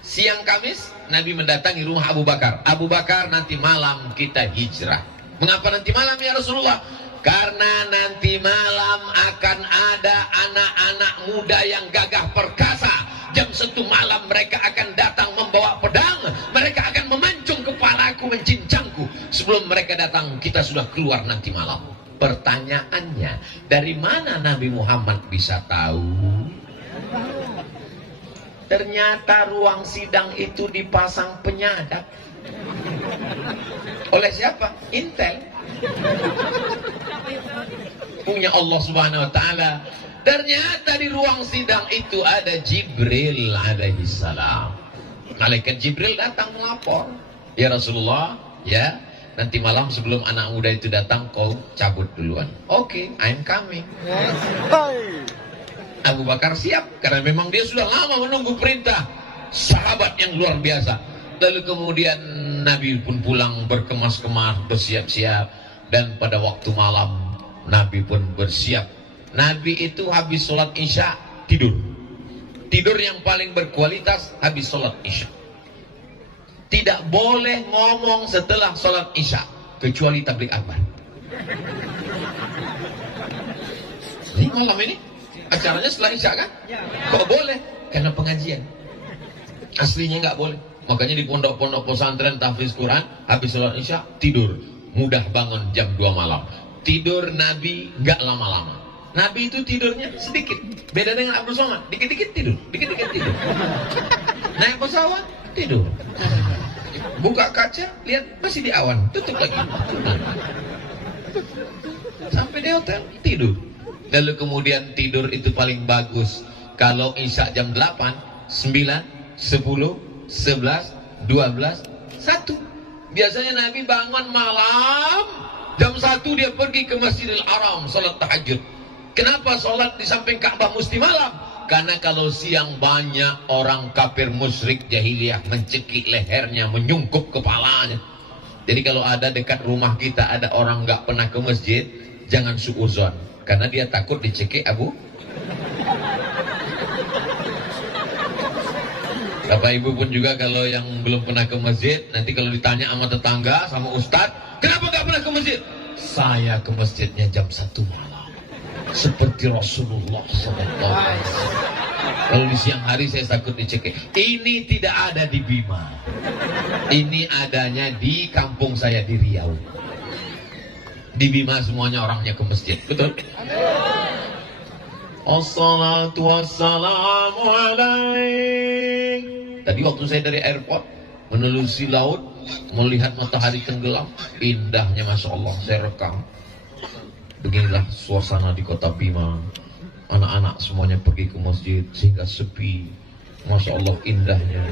Siang Kamis Nabi mendatangi rumah Abu Bakar. Abu Bakar, nanti malam kita hijrah. Mengapa nanti malam ya Rasulullah? Karena nanti malam akan ada anak-anak muda yang gagah perkasa. Jam 1 malam mereka akan datang membawa pedang. Mereka akan memancung kepalaku, mencincangku. Sebelum mereka datang, kita sudah keluar nanti malam. Pertanyaannya, dari mana Nabi Muhammad bisa tahu? Ternyata ruang sidang itu dipasang penyadap. Oleh siapa? Intel. Punya Allah Subhanahu wa taala. Ternyata di ruang sidang itu ada Jibril alaihi salam. Malaikat Jibril datang melapor. Ya Rasulullah, ya, nanti malam sebelum anak muda itu datang kau cabut duluan. Oke, I'm coming. Abu Bakar siap karena memang dia sudah lama menunggu perintah. Sahabat yang luar biasa. Lalu kemudian Nabi pun pulang berkemas-kemas, bersiap-siap, dan pada waktu malam Nabi pun bersiap. Nabi itu habis sholat Isya tidur. Tidur yang paling berkualitas habis sholat Isya. Tidak boleh ngomong setelah sholat Isya. kecuali tablik akbar. Ini malam ini acaranya setelah Isya kan? Kok boleh? Karena pengajian. Aslinya nggak boleh. Makanya di pondok-pondok pesantren tahfiz Quran, habis sholat Isya tidur, mudah bangun jam 2 malam. Tidur Nabi nggak lama-lama. Nabi itu tidurnya sedikit. Beda dengan Abdul Somad, dikit-dikit tidur, dikit-dikit tidur. Naik pesawat tidur. Buka kaca, lihat masih di awan, tutup lagi. Sampai di hotel tidur. Lalu kemudian tidur itu paling bagus kalau Isya jam 8, 9, 10, 11, 12, 1. Biasanya Nabi bangun malam jam 1 dia pergi ke Masjidil Haram salat tahajud. Kenapa salat di samping Ka'bah mesti malam? Karena kalau siang banyak orang kafir musyrik jahiliyah mencekik lehernya, menyungkup kepalanya. Jadi kalau ada dekat rumah kita ada orang nggak pernah ke masjid, jangan suuzon, karena dia takut dicekik Abu. Bapak Ibu pun juga kalau yang belum pernah ke masjid, nanti kalau ditanya sama tetangga, sama ustadz, kenapa nggak pernah ke masjid? Saya ke masjidnya jam 1 malam. Seperti Rasulullah SAW. Kalau di siang hari saya takut dicekik. Ini tidak ada di Bima. Ini adanya di kampung saya di Riau. Di Bima semuanya orangnya ke masjid. Betul? Assalatu wassalamu alaik. Tadi waktu saya dari airport menelusuri laut, melihat matahari tenggelam, indahnya Masya Allah, saya rekam. Beginilah suasana di kota Bima. Anak-anak semuanya pergi ke masjid sehingga sepi. Masya Allah indahnya.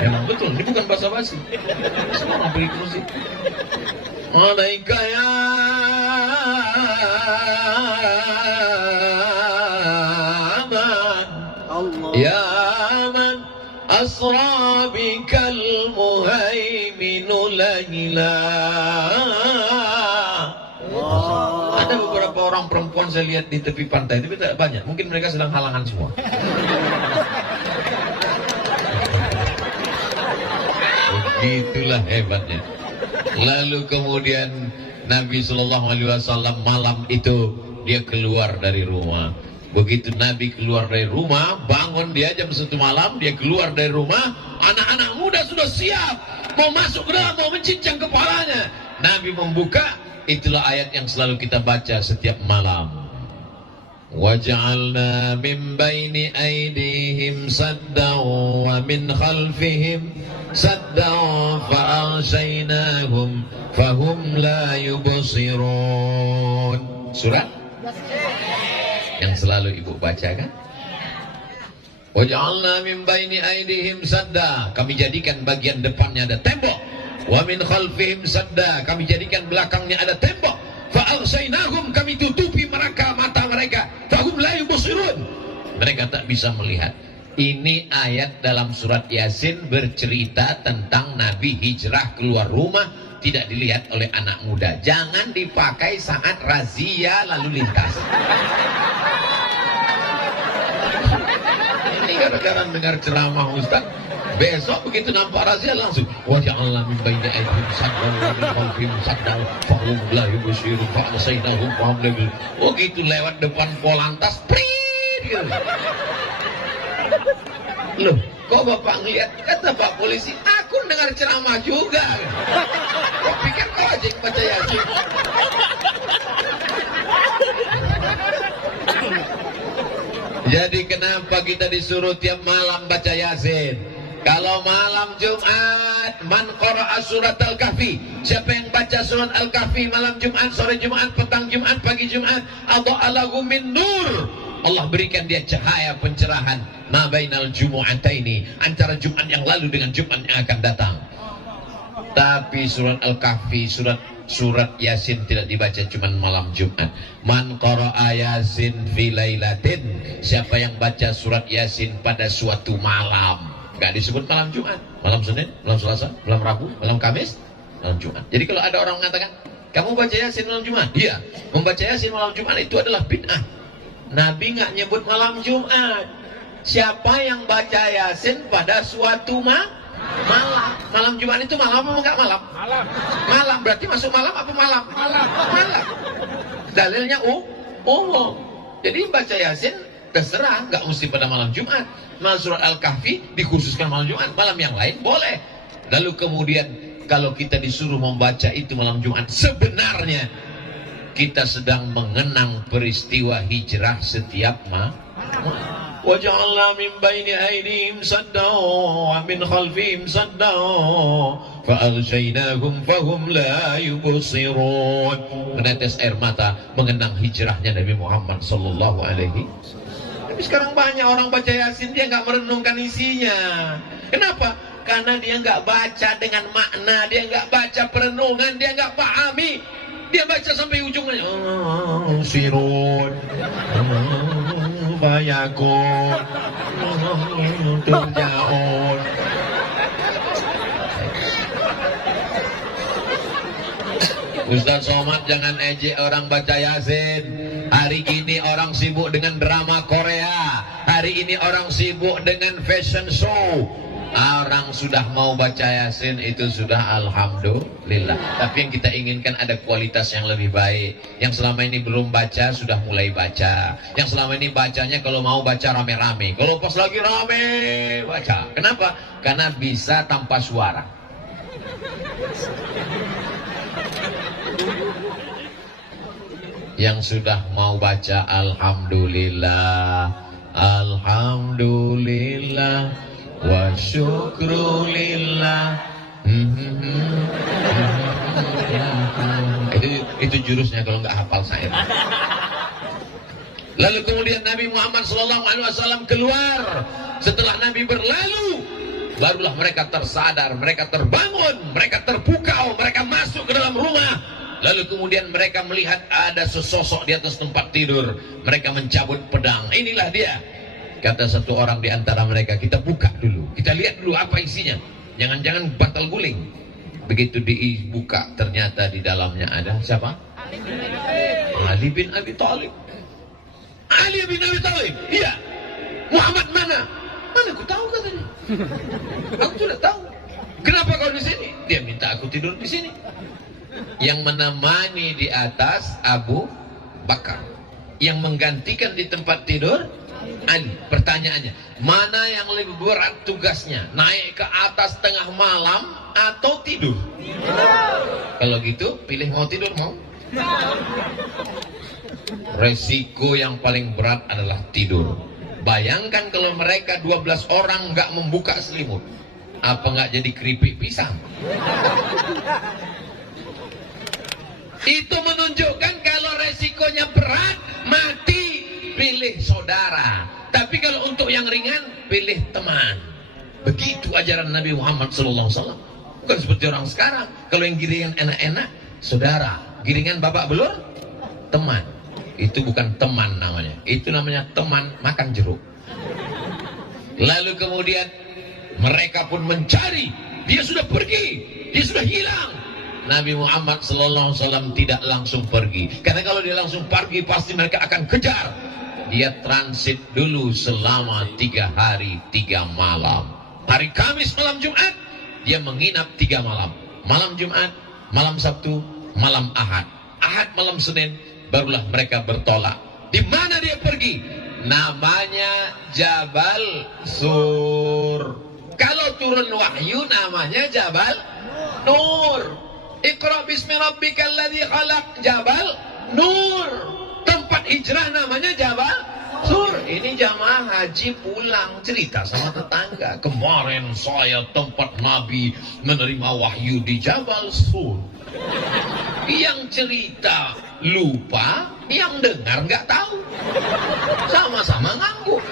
Emang betul, ini bukan basa-basi. Semua orang pergi ke masjid. Alaika ya man, ya man asra bikal muhaiminu layla. Ada beberapa orang perempuan saya lihat di tepi pantai, tapi tidak banyak. Mungkin mereka sedang halangan semua. Begitulah hebatnya. Lalu kemudian Nabi SAW malam itu dia keluar dari rumah. Begitu Nabi keluar dari rumah, bangun dia jam 1 malam, dia keluar dari rumah, anak-anak muda sudah siap mau masuk ke dalam, mau mencincang kepalanya. Nabi membuka. Itulah ayat yang selalu kita baca setiap malam. Waj'alna min baini aydihim saddan wa min khalfihim saddan fa'aghshaynahum fahum la yubsirun. Surat yang selalu ibu baca kan? Waj'alna min baini aydihim sadda, kami jadikan bagian depannya ada tembok. Wa min khalfihim sadda, kami jadikan belakangnya ada tembok. Fa'aghshaynahum, kami tutupi mereka mata mereka. Fahum la yubsirun, mereka tak bisa melihat. Ini ayat dalam surat Yasin bercerita tentang Nabi hijrah keluar rumah tidak dilihat oleh anak muda. Jangan dipakai saat razia lalu lintas. Ini gara-gara dengar ceramah Ustaz, besok begitu nampak razia langsung waja'alna min baini aydihim saddan wa min khalfihim saddan fahum la yubsirun fa'aghshaynahum fahum la yubsirun. Oh gitu, lewat depan Polantas prit gitu. Loh, kok Bapak ngeliat? Kata Pak polisi, aku dengar ceramah juga. Kok pikir kau aja yang baca Yasin? Jadi kenapa kita disuruh tiap malam baca Yasin? Kalau malam Jumat, man qara'a surat Al-Kahfi, siapa yang baca surat Al-Kahfi malam Jumat, sore Jumat, petang Jumat, pagi Jumat, adha'a lahu min nur, Allah berikan dia cahaya pencerahan ma bainal jumu'ataini, antara Jumat yang lalu dengan Jumat yang akan datang. Tapi surat Al-Kahfi, surat Yasin tidak dibaca cuma malam Jumat. Man qara'a Yasin fi lailatin, siapa yang baca surat Yasin pada suatu malam, nggak disebut malam Jumat, malam Senin, malam Selasa, malam Rabu, malam Kamis, malam Jumat. Jadi kalau ada orang mengatakan kamu baca Yasin malam Jumat, iya, membaca Yasin malam Jumat itu adalah bid'ah. Nabi nggak nyebut malam Jumat. Siapa yang baca Yasin pada suatu Malam. Malam Jumat itu malam apa enggak malam? Malam. Malam berarti masuk malam apa malam? Malam. Malam. Dalilnya Jadi baca Yasin terserah, nggak mesti pada malam Jumat. Malam surat Al-Kahfi dikhususkan malam Jumat, malam yang lain boleh. Lalu kemudian kalau kita disuruh membaca itu malam Jumat, sebenarnya kita sedang mengenang peristiwa hijrah setiap وَجَعَلْنَا مِنْ بَيْنِ أَيْدِيهِمْ سَدًّا وَمِنْ خَلْفِهِمْ سَدًّا فَأَغْشَيْنَاهُمْ فَهُمْ لَا يُبْصِرُونَ. Menetes air mata mengenang hijrahnya Nabi Muhammad sallallahu alaihi. Tapi sekarang banyak orang baca Yasin dia nggak merenungkan isinya. Kenapa? Karena dia nggak baca dengan makna, dia nggak baca perenungan, dia nggak pahami. Dia baca sampai ujungnya. Sirun. Fayakun. Turjaun. Ustaz Somad jangan ejek orang baca Yasin. Hari ini orang sibuk dengan drama Korea. Hari ini orang sibuk dengan fashion show. Orang sudah mau baca Yasin itu sudah alhamdulillah. Tapi yang kita inginkan ada kualitas yang lebih baik. Yang selama ini belum baca sudah mulai baca. Yang selama ini bacanya kalau mau baca rame-rame. Kalau pas lagi rame baca. Kenapa? Karena bisa tanpa suara. Yang sudah mau baca alhamdulillah, alhamdulillah wa syukrulillah. Itu jurusnya kalau nggak hafal saya. Lalu kemudian Nabi Muhammad SAW keluar. Setelah Nabi berlalu, barulah mereka tersadar, mereka terbangun, mereka terpukau, mereka masuk ke dalam rumah. Lalu kemudian mereka melihat ada sesosok di atas tempat tidur. Mereka mencabut pedang. Inilah dia. Kata satu orang di antara mereka, kita buka dulu, kita lihat dulu apa isinya. Jangan-jangan batal guling. Begitu dibuka, ternyata di dalamnya ada siapa? Ali bin Abi Thalib. Ali bin Abi Thalib. Iya. Muhammad mana? Mana aku tahu katanya. Aku sudah tahu. Kenapa kau di sini? Dia minta aku tidur di sini. Yang menemani di atas Abu Bakar, yang menggantikan di tempat tidur Ali. Pertanyaannya, mana yang lebih berat tugasnya? Naik ke atas tengah malam atau tidur? Kalau gitu pilih mau tidur mau? Resiko yang paling berat adalah tidur. Bayangkan kalau mereka 12 orang nggak membuka selimut, apa nggak jadi keripik pisang? Itu menunjukkan kalau resikonya berat, mati, pilih saudara. Tapi kalau untuk yang ringan, pilih teman. Begitu ajaran Nabi Muhammad SAW. Bukan seperti orang sekarang. Kalau yang giringan enak-enak, saudara. Giringan babak belur, teman. Itu bukan teman namanya. Itu namanya teman makan jeruk. Lalu kemudian mereka pun mencari. Dia sudah pergi, dia sudah hilang. Nabi Muhammad SAW tidak langsung pergi. Karena kalau dia langsung pergi pasti mereka akan kejar. Dia transit dulu selama 3 hari 3 malam. Hari Kamis malam Jumat dia menginap 3 malam. Malam Jumat, malam Sabtu, malam Ahad. Ahad malam Senin barulah mereka bertolak. Di mana dia pergi? Namanya Jabal Sur. Kalau turun wahyu namanya Jabal Nur. Iqra bismi rabbikal ladzi khalaq. Jabal Nur. Tempat hijrah namanya Jabal Sur. Ini jamaah haji pulang cerita sama tetangga. Kemarin saya tempat Nabi menerima wahyu di Jabal Sur. Yang cerita lupa, yang dengar nggak tahu. Sama-sama ngangguk.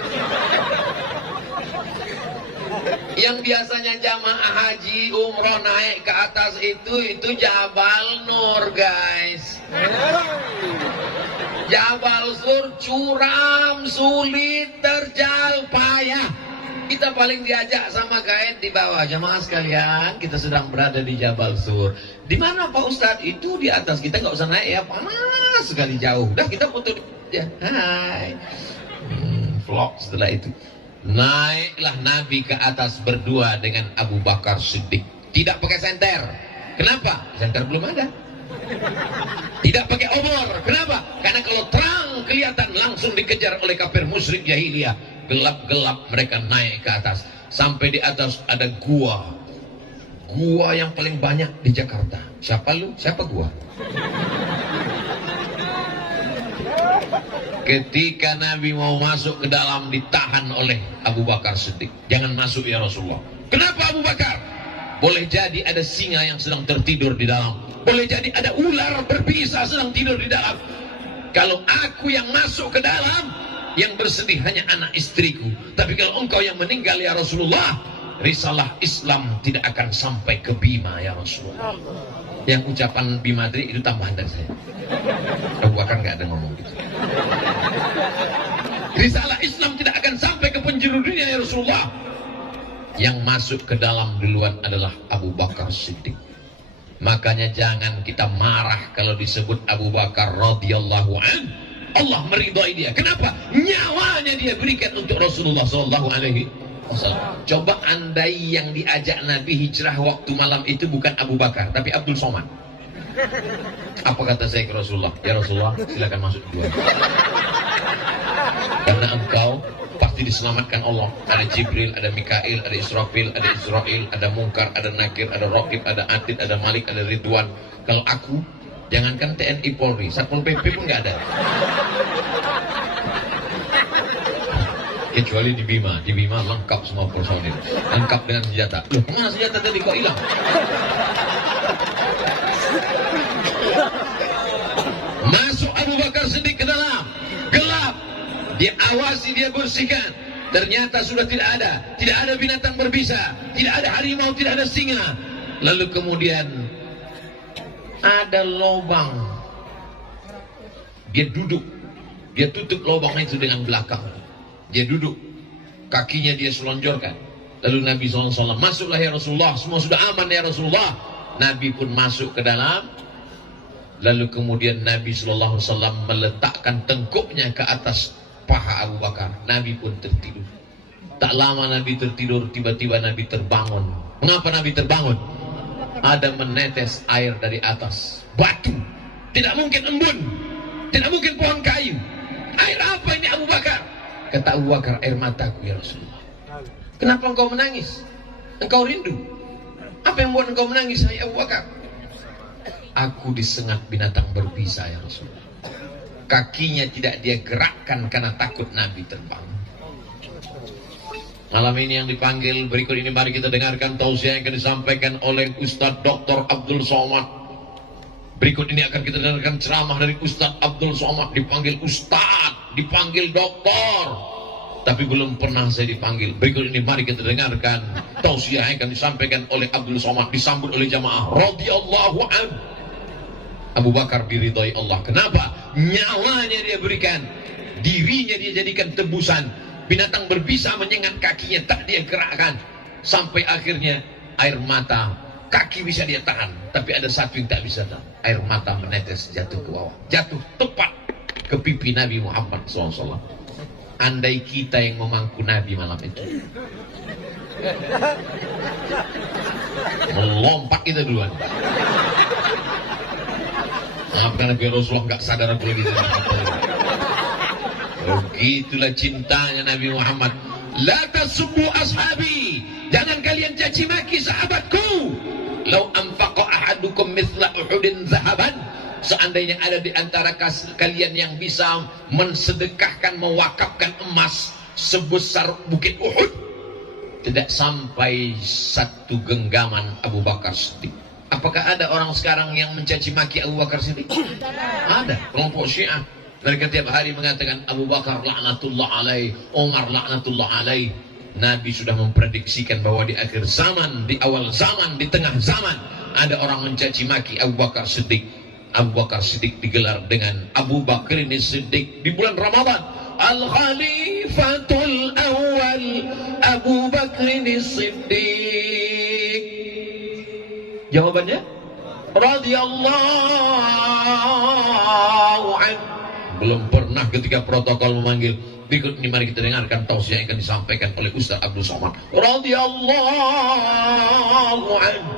Yang biasanya jamaah haji umroh naik ke atas itu Jabal Nur, guys. Jabal Sur curam, sulit, terjal, payah. Kita paling diajak sama guide di bawah. Jamaah sekalian, kita sedang berada di Jabal Sur. Di mana Pak Ustadz? Itu di atas. Kita nggak usah naik ya, panas sekali jauh. Udah kita foto ya. Hai. Vlog setelah itu. Naiklah Nabi ke atas berdua dengan Abu Bakar Siddiq. Tidak pakai senter. Kenapa? Senter belum ada. Tidak pakai obor. Kenapa? Karena kalau terang kelihatan langsung dikejar oleh kafir musyrik jahiliyah. Gelap-gelap mereka naik ke atas. Sampai di atas ada gua. Gua yang paling banyak di Jakarta. Siapa lu? Siapa gua? Ketika Nabi mau masuk ke dalam, ditahan oleh Abu Bakar Siddiq. Jangan masuk ya Rasulullah. Kenapa Abu Bakar? Boleh jadi ada singa yang sedang tertidur di dalam. Boleh jadi ada ular berbisa sedang tidur di dalam. Kalau aku yang masuk ke dalam, yang bersedih hanya anak istriku. Tapi kalau engkau yang meninggal ya Rasulullah, risalah Islam tidak akan sampai ke Bima ya Rasulullah. Yang ucapan Bima tadi itu tambahan dari saya. Abu Bakar nggak ada ngomong gitu. Risalah Islam tidak akan sampai ke penjuru dunia ya Rasulullah. Yang masuk ke dalam duluan adalah Abu Bakar Siddiq. Makanya jangan kita marah kalau disebut Abu Bakar radhiyallahu an. Allah meridhai dia. Kenapa? Nyawanya dia berikan untuk Rasulullah sallallahu alaihi wasallam. Coba andai yang diajak Nabi hijrah waktu malam itu bukan Abu Bakar, tapi Abdul Somad. Apa kata saya ke Rasulullah? Ya Rasulullah, silakan masuk duluan. Karena engkau pasti diselamatkan Allah. Ada Jibril, ada Mikail, ada Israfil, ada Israel, ada Munkar, ada Nakir, ada Raqib, ada Atid, ada Malik, ada Ridwan. Kalau aku, jangankan TNI Polri, Satpol PP pun nggak ada. Kecuali di Bima lengkap semua personil, lengkap dengan senjata. Loh, mana senjata tadi kok hilang? Masuk Abu Bakar Siddiq ke dalam, gelap. Dia awasi, dia bersihkan. Ternyata sudah tidak ada binatang berbisa, tidak ada harimau, tidak ada singa. Lalu kemudian ada lubang. Dia duduk, dia tutup lubang itu dengan belakang. Dia duduk, kakinya dia selonjorkan. Lalu Nabi SAW, masuklah ya Rasulullah, semua sudah aman ya Rasulullah. Nabi pun masuk ke dalam. Lalu kemudian Nabi SAW meletakkan tengkuknya ke atas paha Abu Bakar. Nabi pun tertidur. Tak lama Nabi tertidur, tiba-tiba Nabi terbangun. Mengapa Nabi terbangun? Ada menetes air dari atas batu. Tidak mungkin embun, tidak mungkin pohon kayu. Air apa ini Abu Bakar? Kata Abu Bakar, air mataku ya Rasulullah. Kenapa engkau menangis? Engkau rindu. Apa yang membuat engkau menangis, hai Abu Bakar? Aku disengat binatang berbisa ya Rasulullah. Kakinya tidak dia gerakkan karena takut Nabi terbang. Malam ini yang dipanggil berikut ini, mari kita dengarkan tausiah yang akan disampaikan oleh Ustadz Dr. Abdul Somad. Berikut ini akan kita dengarkan ceramah dari Ustadz Abdul Somad. Dipanggil Ustadz, dipanggil doktor, tapi belum pernah saya dipanggil. Berikut ini mari kita dengarkan tausiah yang akan disampaikan oleh Abdul Somad, disambut oleh jamaah radhiyallahu anhu. Abu Bakar diridhai Allah. Kenapa? Nyawanya dia berikan, dirinya dia jadikan tebusan. Binatang berbisa menyengat kakinya, tak dia gerakkan. Sampai akhirnya air mata, kaki bisa dia tahan, tapi ada satu yang tak bisa tahan. Air mata menetes jatuh ke bawah, jatuh tepat ke pipi Nabi Muhammad SAW. Andai kita yang memangku Nabi malam itu, melompat kita duluan. Karena Rasulullah nggak sadar aku lagi. Begitulah cintanya Nabi Muhammad. La tasubbu ashabi, jangan kalian caci maki sahabatku. Lau anfaqa ahadukum mithla Uhudin zahaban, seandainya ada di antara kalian yang bisa mensedekahkan, mewakafkan emas sebesar bukit Uhud, tidak sampai satu genggaman Abu Bakar Siddiq. Apakah ada orang sekarang yang mencaci maki Abu Bakar Siddiq? Ada. Kelompok Syiah, mereka tiap hari mengatakan Abu Bakar laknatullah alaih, Umar laknatullah alaih. Nabi sudah memprediksikan bahwa di akhir zaman, di awal zaman, di tengah zaman, ada orang mencaci maki Abu Bakar Siddiq. Abu Bakar Siddiq digelar dengan Abu Bakar ini Siddiq di bulan Ramadan. Al-Khalifatul Awal Abu Bakar ini Siddiq. Jawabannya radhiyallahu anhu. Belum pernah ketika protokol memanggil Berikut ini mari kita dengarkan tausiah yang akan disampaikan oleh Ustaz Abdul Somad radhiyallahu anhu.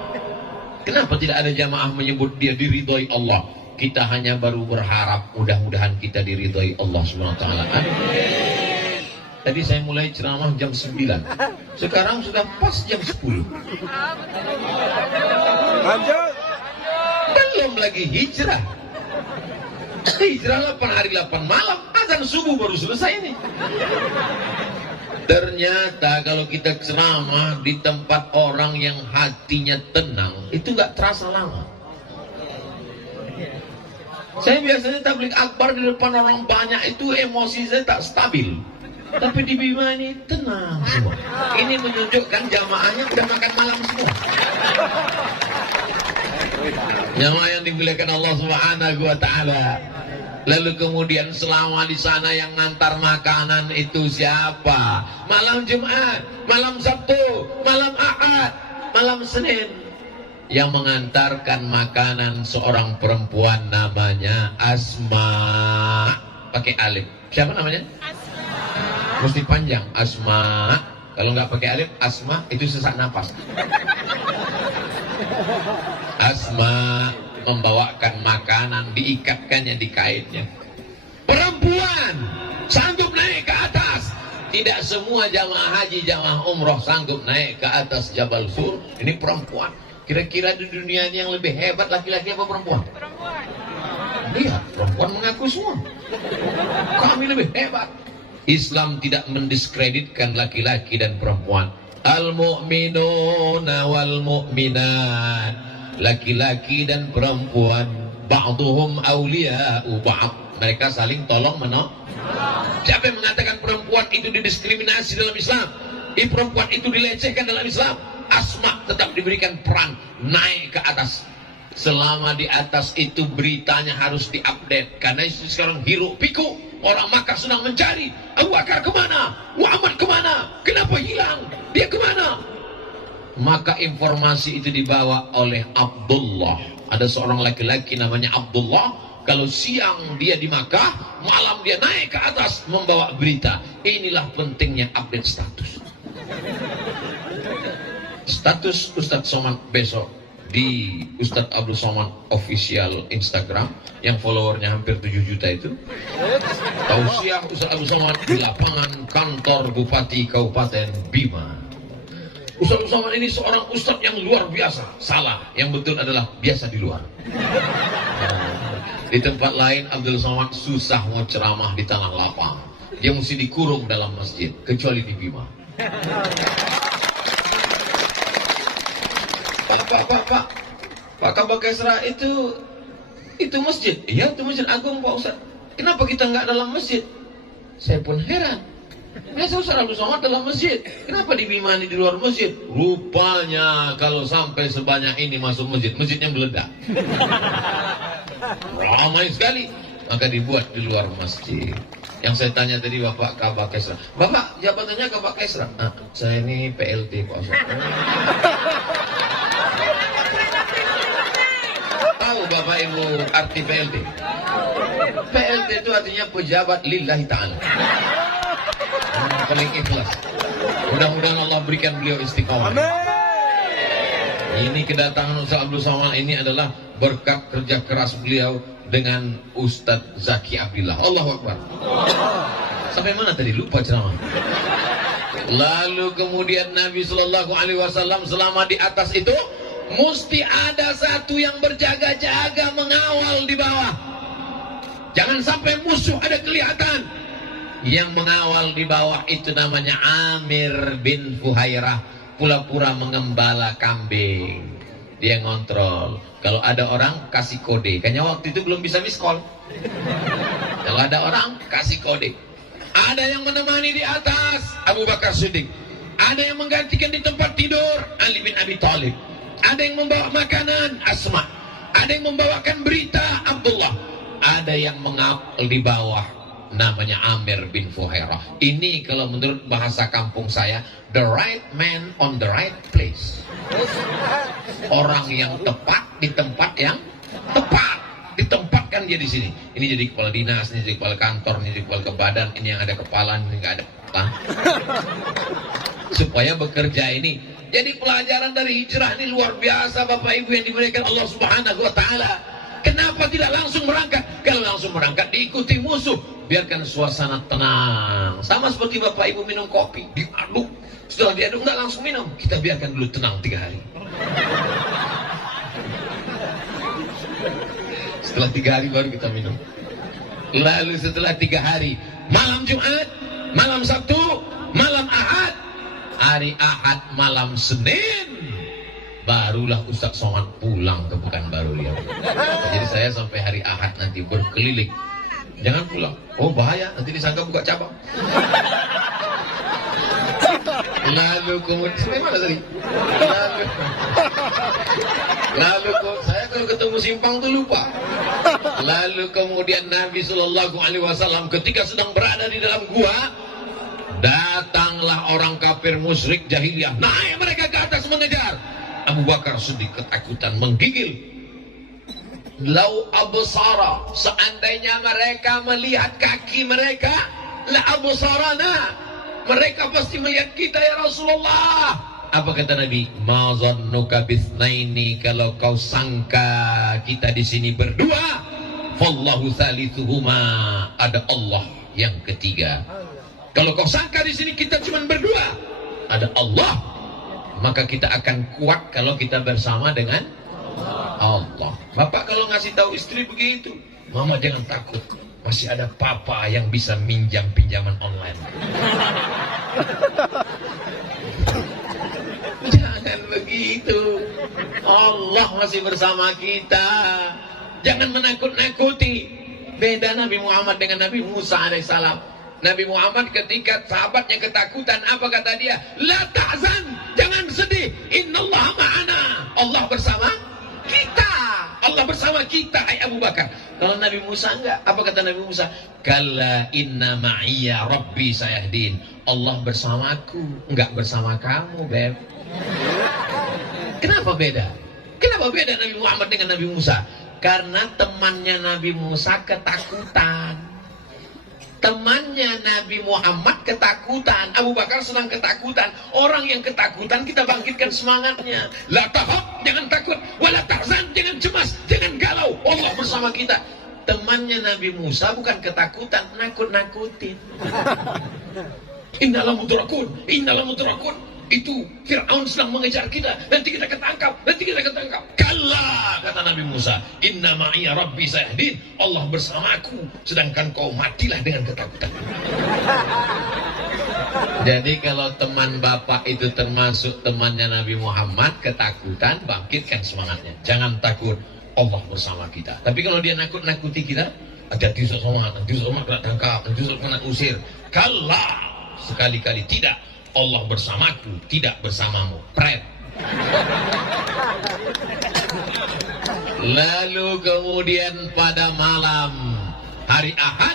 Kenapa tidak ada jamaah menyebut dia diridhoi Allah? Kita hanya baru berharap mudah-mudahan kita diridhoi Allah Subhanahu wa taala. Tadi saya mulai ceramah jam 9. Sekarang sudah pas jam 10. Lanjut. Belum lagi hijrah. Hijrah 8 hari 8 malam. Azan subuh baru selesai nih. Ternyata kalau kita ceramah di tempat orang yang hatinya tenang, itu nggak terasa lama. Saya biasanya tabligh akbar di depan orang banyak itu emosi saya tak stabil. Tapi di Bima ini tenang semua. Ini menunjukkan jamaahnya udah makan malam semua. Jamaah yang dimuliakan Allah Subhanahu wa taala. Lalu kemudian selama di sana yang ngantar makanan itu siapa? Malam Jumat, malam Sabtu, malam Ahad, malam Senin. Yang mengantarkan makanan seorang perempuan namanya Asma. Pakai alif. Siapa namanya? Asma. Mesti panjang. Asma. Kalau nggak pakai alif, Asma itu sesak napas. Asma membawakan makanan, diikatkannya di kainnya. Perempuan sanggup naik ke atas. Tidak semua jamaah haji, jamaah umroh sanggup naik ke atas Jabal Sur. Ini perempuan. Kira-kira di dunia ini yang lebih hebat laki-laki apa perempuan? Perempuan. Lihat, perempuan mengaku semua. Kami lebih hebat. Islam tidak mendiskreditkan laki-laki dan perempuan. Al-mu'minuna wal mu'minat. Laki-laki dan perempuan ba'duhum awliya'u ba'd. Mereka saling tolong menolong. Siapa yang mengatakan perempuan itu didiskriminasi dalam Islam? Perempuan itu dilecehkan dalam Islam? Asma tetap diberikan peran naik ke atas. Selama di atas itu beritanya harus diupdate. Karena sekarang hiruk pikuk. Orang Makkah sedang mencari. Abu Bakar kemana? Muhammad kemana? Kenapa hilang? Dia kemana? Maka informasi itu dibawa oleh Abdullah. Ada seorang laki-laki namanya Abdullah. Kalau siang dia di Makkah, malam dia naik ke atas membawa berita. Inilah pentingnya update status. Status Ustadz Somad besok di Ustadz Abdul Somad official Instagram yang followernya hampir 7 juta itu. Tausiah Ustadz Abdul Somad di lapangan kantor Bupati Kabupaten Bima. Ustadz Somad ini seorang ustadz yang luar biasa. Salah, yang betul adalah biasa di luar. Di tempat lain Abdul Somad susah mau ceramah di tanah lapang. Dia mesti dikurung dalam masjid, kecuali di Bima. Pak Kabak Kesra itu masjid. Iya, itu masjid agung Pak Ustadz. Kenapa kita nggak dalam masjid? Saya pun heran. Biasa Ustaz Abdul Somad dalam masjid. Kenapa di Bima ini di luar masjid? Rupanya kalau sampai sebanyak ini masuk masjid, masjidnya meledak. Ramai sekali. Maka dibuat di luar masjid. Yang saya tanya tadi Bapak Kabak Kesra. Bapak jabatannya Kabak Kesra. Saya ini PLT Pak Ustaz. Tahu Bapak Ibu arti PLT? PLT itu artinya pejabat lillahi ta'ala. Paling ikhlas. Mudah-mudahan Allah berikan beliau istiqomah. Ini kedatangan Ustaz Abdul Somad ini adalah berkat kerja keras beliau dengan Ustadz Zaki Abdillah. Allahu Akbar. Sampai mana tadi? Lupa ceramah. Lalu kemudian Nabi Sallallahu Alaihi Wasallam selama di atas itu mesti ada satu yang berjaga-jaga mengawal di bawah. Jangan sampai musuh ada kelihatan. Yang mengawal di bawah itu namanya Amir bin Fuhairah. Pura-pura mengembala kambing. Dia ngontrol. Kalau ada orang kasih kode. Kayaknya waktu itu belum bisa miss call. Kalau ada orang kasih kode. Ada yang menemani di atas Abu Bakar Siddiq. Ada yang menggantikan di tempat tidur Ali bin Abi Thalib. Ada yang membawa makanan Asma. Ada yang membawakan berita Abdullah. Ada yang mengawal di bawah namanya Amir bin Fuhairah. Ini kalau menurut bahasa kampung saya, the right man on the right place. Orang yang tepat di tempat yang tepat, ditempatkan tempatkan dia di sini. Ini jadi kepala dinas, ini jadi kepala kantor, ini jadi kepala badan, ini yang ada kepala, ini nggak ada kepala. Supaya bekerja ini. Jadi pelajaran dari hijrah ini luar biasa Bapak Ibu yang dimuliakan Allah Subhanahu wa taala. Kenapa tidak langsung berangkat? Kalau langsung berangkat diikuti musuh. Biarkan suasana tenang. Sama seperti Bapak Ibu minum kopi, diaduk. Setelah diaduk nggak langsung minum. Kita biarkan dulu tenang 3 hari. Setelah 3 hari baru kita minum. Lalu setelah 3 hari, malam Jumat, malam Sabtu, malam Ahad, hari Ahad malam Senin, barulah Ustaz Somad pulang ke Pekanbaru ya. Jadi saya sampai hari Ahad nanti berkeliling. Jangan pulang. Oh bahaya, nanti disangka buka cabang. Lalu kemudian sampai mana tadi? Lalu saya kalau ketemu simpang tuh lupa. Lalu kemudian Nabi Shallallahu Alaihi Wasallam ketika sedang berada di dalam gua, datanglah orang kafir musyrik jahiliyah. Naik mereka ke atas mengejar. Abu Bakar sedih ketakutan menggigil. Lau absara, seandainya mereka melihat kaki mereka, la absarana, mereka pasti melihat kita ya Rasulullah. Apa kata Nabi? Ma zannuka bisnaini, kalau kau sangka kita di sini berdua, fallahu thalithuhuma, ada Allah yang ketiga. Kalau kau sangka di sini kita cuma berdua, ada Allah, maka kita akan kuat kalau kita bersama dengan Allah. Bapak kalau ngasih tahu istri begitu, mama jangan takut, masih ada papa yang bisa minjam pinjaman online. Jangan begitu, Allah masih bersama kita. Jangan menakut-nakuti. Beda Nabi Muhammad dengan Nabi Musa alaihissalam. Nabi Muhammad ketika sahabatnya ketakutan, apa kata dia? La tahzan, jangan sedih, innallaha ma'ana, Allah bersama kita. Allah bersama kita, hai Abu Bakar. Kalau Nabi Musa enggak, apa kata Nabi Musa? Kalla inna ma'iyya rabbi sayahdin, Allah bersamaku, enggak bersama kamu, Beb. Kenapa beda? Kenapa beda Nabi Muhammad dengan Nabi Musa? Karena temannya Nabi Musa ketakutan. Temannya Nabi Muhammad ketakutan. Abu Bakar sedang ketakutan. Orang yang ketakutan kita bangkitkan semangatnya. La tahab, jangan takut. Wala tahzan, jangan cemas, jangan galau, Allah bersama kita. Temannya Nabi Musa bukan ketakutan, nakut-nakutin. Innalah mudrakun, innalah mudrakun. Itu Fir'aun sedang mengejar kita, nanti kita ketangkap, nanti kita ketangkap. Kalla, kata Nabi Musa, inna ma'iyya rabbi sayahdin, Allah bersamaku, sedangkan kau matilah dengan ketakutan. Jadi kalau teman bapak itu termasuk temannya Nabi Muhammad, ketakutan, bangkitkan semangatnya. Jangan takut, Allah bersama kita. Tapi kalau dia nakut-nakuti kita, hati-hati Ustaz Somad, nanti Ustaz Somad kena tangkap, nanti Ustaz Somad kena usir. Kalla, sekali-kali tidak. Allah bersamaku, tidak bersamamu. Pret. Lalu kemudian pada malam hari Ahad,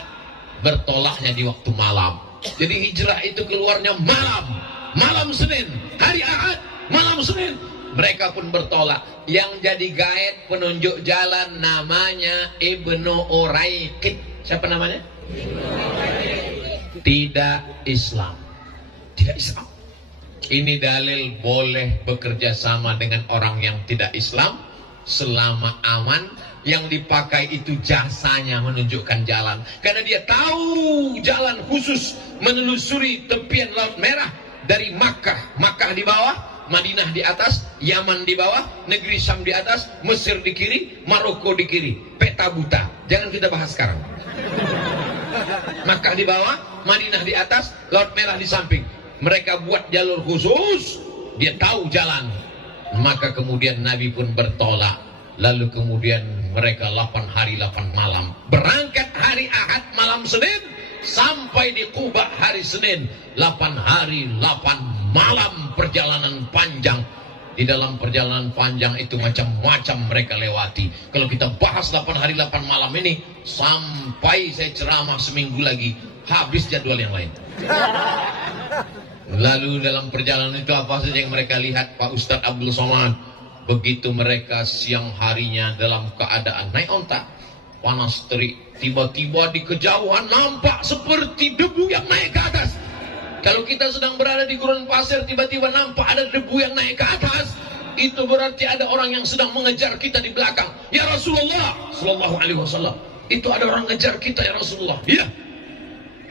bertolaknya di waktu malam. Jadi hijrah itu keluarnya malam, malam Senin, hari Ahad, malam Senin. Mereka pun bertolak. Yang jadi guide penunjuk jalan namanya Ibnu Uraiqid. Siapa namanya? Tidak Islam. Tidak Islam. Ini dalil boleh bekerja sama dengan orang yang tidak Islam selama aman. Yang dipakai itu jasanya menunjukkan jalan, karena dia tahu jalan khusus menelusuri tepian Laut Merah dari Makkah. Makkah di bawah, Madinah di atas, Yaman di bawah, negeri Syam di atas, Mesir di kiri, Maroko di kiri. Peta buta, jangan kita bahas sekarang. Makkah di bawah, Madinah di atas, Laut Merah di samping. Mereka buat jalur khusus, dia tahu jalan. Maka kemudian Nabi pun bertolak. Lalu kemudian mereka 8 hari 8 malam berangkat hari Ahad malam Senin, sampai di Quba hari Senin. 8 hari 8 malam perjalanan panjang. Di dalam perjalanan panjang itu macam-macam mereka lewati. Kalau kita bahas 8 hari 8 malam ini, sampai saya ceramah seminggu lagi, habis jadwal yang lain. Lalu dalam perjalanan itu apa saja yang mereka lihat, Pak Ustadz Abdul Somad? Begitu mereka siang harinya dalam keadaan naik onta, panas terik. Tiba-tiba di kejauhan nampak seperti debu yang naik ke atas. Kalau kita sedang berada di gurun pasir, tiba-tiba nampak ada debu yang naik ke atas, itu berarti ada orang yang sedang mengejar kita di belakang. Ya Rasulullah sallallahu alaihi wasallam, itu ada orang mengejar kita ya Rasulullah. Iya.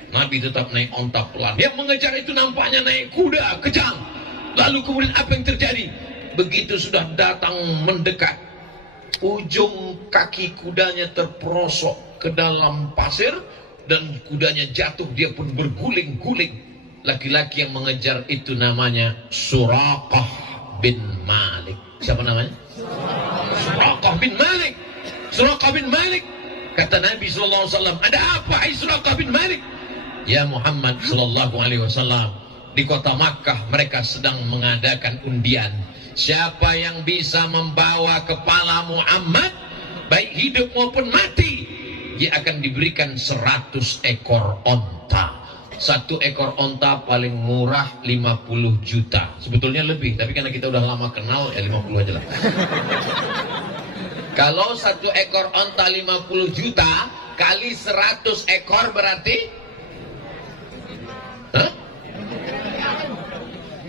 Nabi tetap naik onta pelan. Yang mengejar itu nampaknya naik kuda kejang. Lalu kemudian apa yang terjadi? Begitu sudah datang mendekat, ujung kaki kudanya terperosok ke dalam pasir dan kudanya jatuh, dia pun berguling-guling. Laki-laki yang mengejar itu namanya Suraqah bin Malik. Siapa namanya? Suraqah bin Malik. Suraqah bin Malik. Kata Nabi SAW, ada apa Suraqah bin Malik? Ya Muhammad SAW, di kota Makkah mereka sedang mengadakan undian. Siapa yang bisa membawa kepala Muhammad, baik hidup maupun mati, dia akan diberikan 100 ekor onta. 1 ekor onta paling murah 50 juta. Sebetulnya lebih, tapi karena kita udah lama kenal, ya 50 aja lah. Kalau 1 ekor onta 50 juta kali 100 ekor berarti, hah?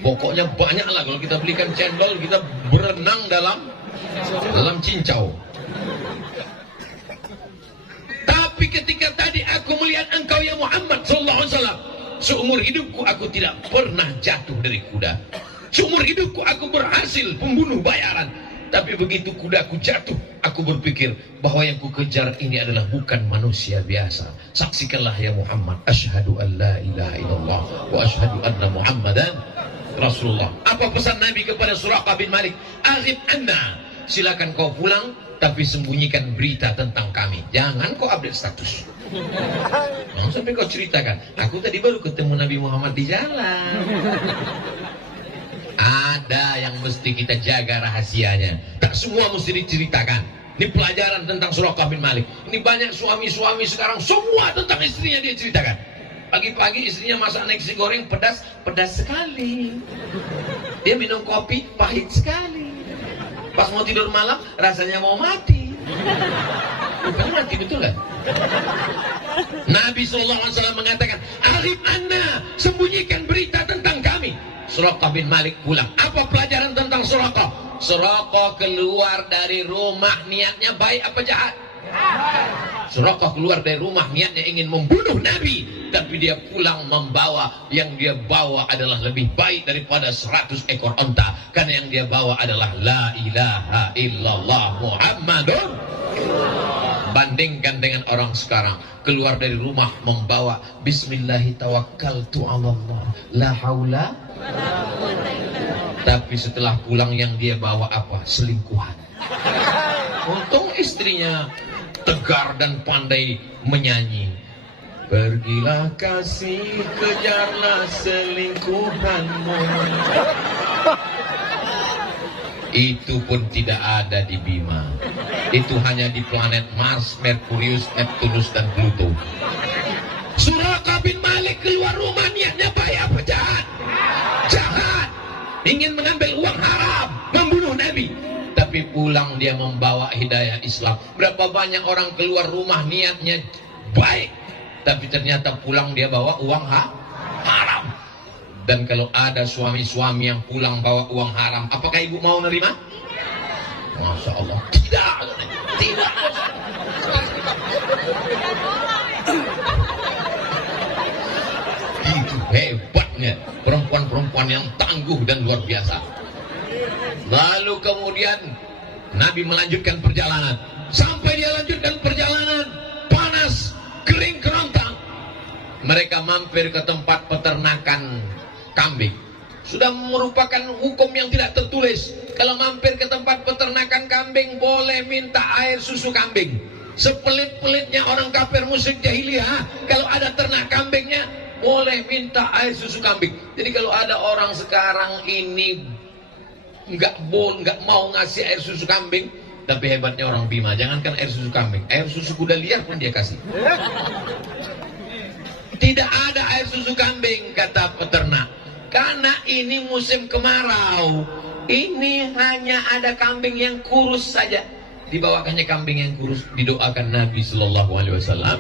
Pokoknya banyak lah. Kalau kita belikan cendol, kita berenang dalam cincau. Tapi ketika tadi aku melihat engkau ya Muhammad sallallahu alaihi wasallam, seumur hidupku aku tidak pernah jatuh dari kuda. Seumur hidupku aku berhasil pembunuh bayaran. Tapi begitu kudaku jatuh, aku berpikir bahwa yang kukejar ini adalah bukan manusia biasa. Saksikanlah ya Muhammad, asyhadu an la ilaha illallah wa asyhadu anna Muhammadan Rasulullah. Apa pesan Nabi kepada Suraqah bin Malik? Aghib anna, silakan kau pulang, tapi sembunyikan berita tentang kami. Jangan kau update status. Jangan sampai kau ceritakan, aku tadi baru ketemu Nabi Muhammad di jalan. Ada yang mesti kita jaga rahasianya. Tak semua mesti diceritakan. Ini pelajaran tentang Suraqah bin Malik. Ini banyak suami-suami sekarang semua tentang istrinya dia ceritakan. Pagi-pagi istrinya masak nasi goreng pedas, pedas sekali. Dia minum kopi pahit sekali. Pas mau tidur malam rasanya mau mati. Bukan mati, betul kan? Nabi SAW mengatakan, Aghib anna, sembunyikan berita tentang kami. Suraqah bin Malik pulang. Apa pelajaran tentang Suraqah? Suraqah keluar dari rumah niatnya baik apa jahat? Suraqah keluar dari rumah niatnya ingin membunuh Nabi, tapi dia pulang membawa, yang dia bawa adalah lebih baik daripada 100 ekor onta, karena yang dia bawa adalah la ilaha illallah Muhammadun. Bandingkan dengan orang sekarang, keluar dari rumah membawa bismillahi tawakkaltu 'alallah la haula, tapi setelah pulang yang dia bawa apa? Selingkuhan. Untung istrinya tegar dan pandai menyanyi. Pergilah kasih, kejarlah selingkuhanmu. Itu pun tidak ada di Bima. Itu hanya di planet Mars, Merkurius, Neptunus, dan Pluto. Suraqah bin Malik keluar rumah niatnya baik apa jahat? Jahat. Ingin mengambil uang haram, membunuh Nabi. Tapi pulang dia membawa hidayah Islam. Berapa banyak orang keluar rumah niatnya baik, tapi ternyata pulang dia bawa uang haram. Dan kalau ada suami-suami yang pulang bawa uang haram, apakah ibu mau nerima? Masya Allah, tidak. Tidak. Itu hebatnya perempuan-perempuan yang tangguh dan luar biasa. Lalu kemudian Nabi melanjutkan perjalanan. Sampai dia lanjutkan perjalanan, panas, kering kerontang. Mereka mampir ke tempat peternakan kambing. Sudah merupakan hukum yang tidak tertulis. Kalau mampir ke tempat peternakan kambing, boleh minta air susu kambing. Sepelit-pelitnya orang kafir musyrik jahiliyah, kalau ada ternak kambingnya, boleh minta air susu kambing. Jadi kalau ada orang sekarang ini nggak mau ngasih air susu kambing, tapi hebatnya orang Bima, jangankan air susu kambing, air susu kuda liar pun dia kasih. Tidak ada air susu kambing, kata peternak, karena ini musim kemarau. Ini hanya ada kambing yang kurus saja. dibawakannya kambing yang kurus, didoakan Nabi Shallallahu Alaihi Wasallam.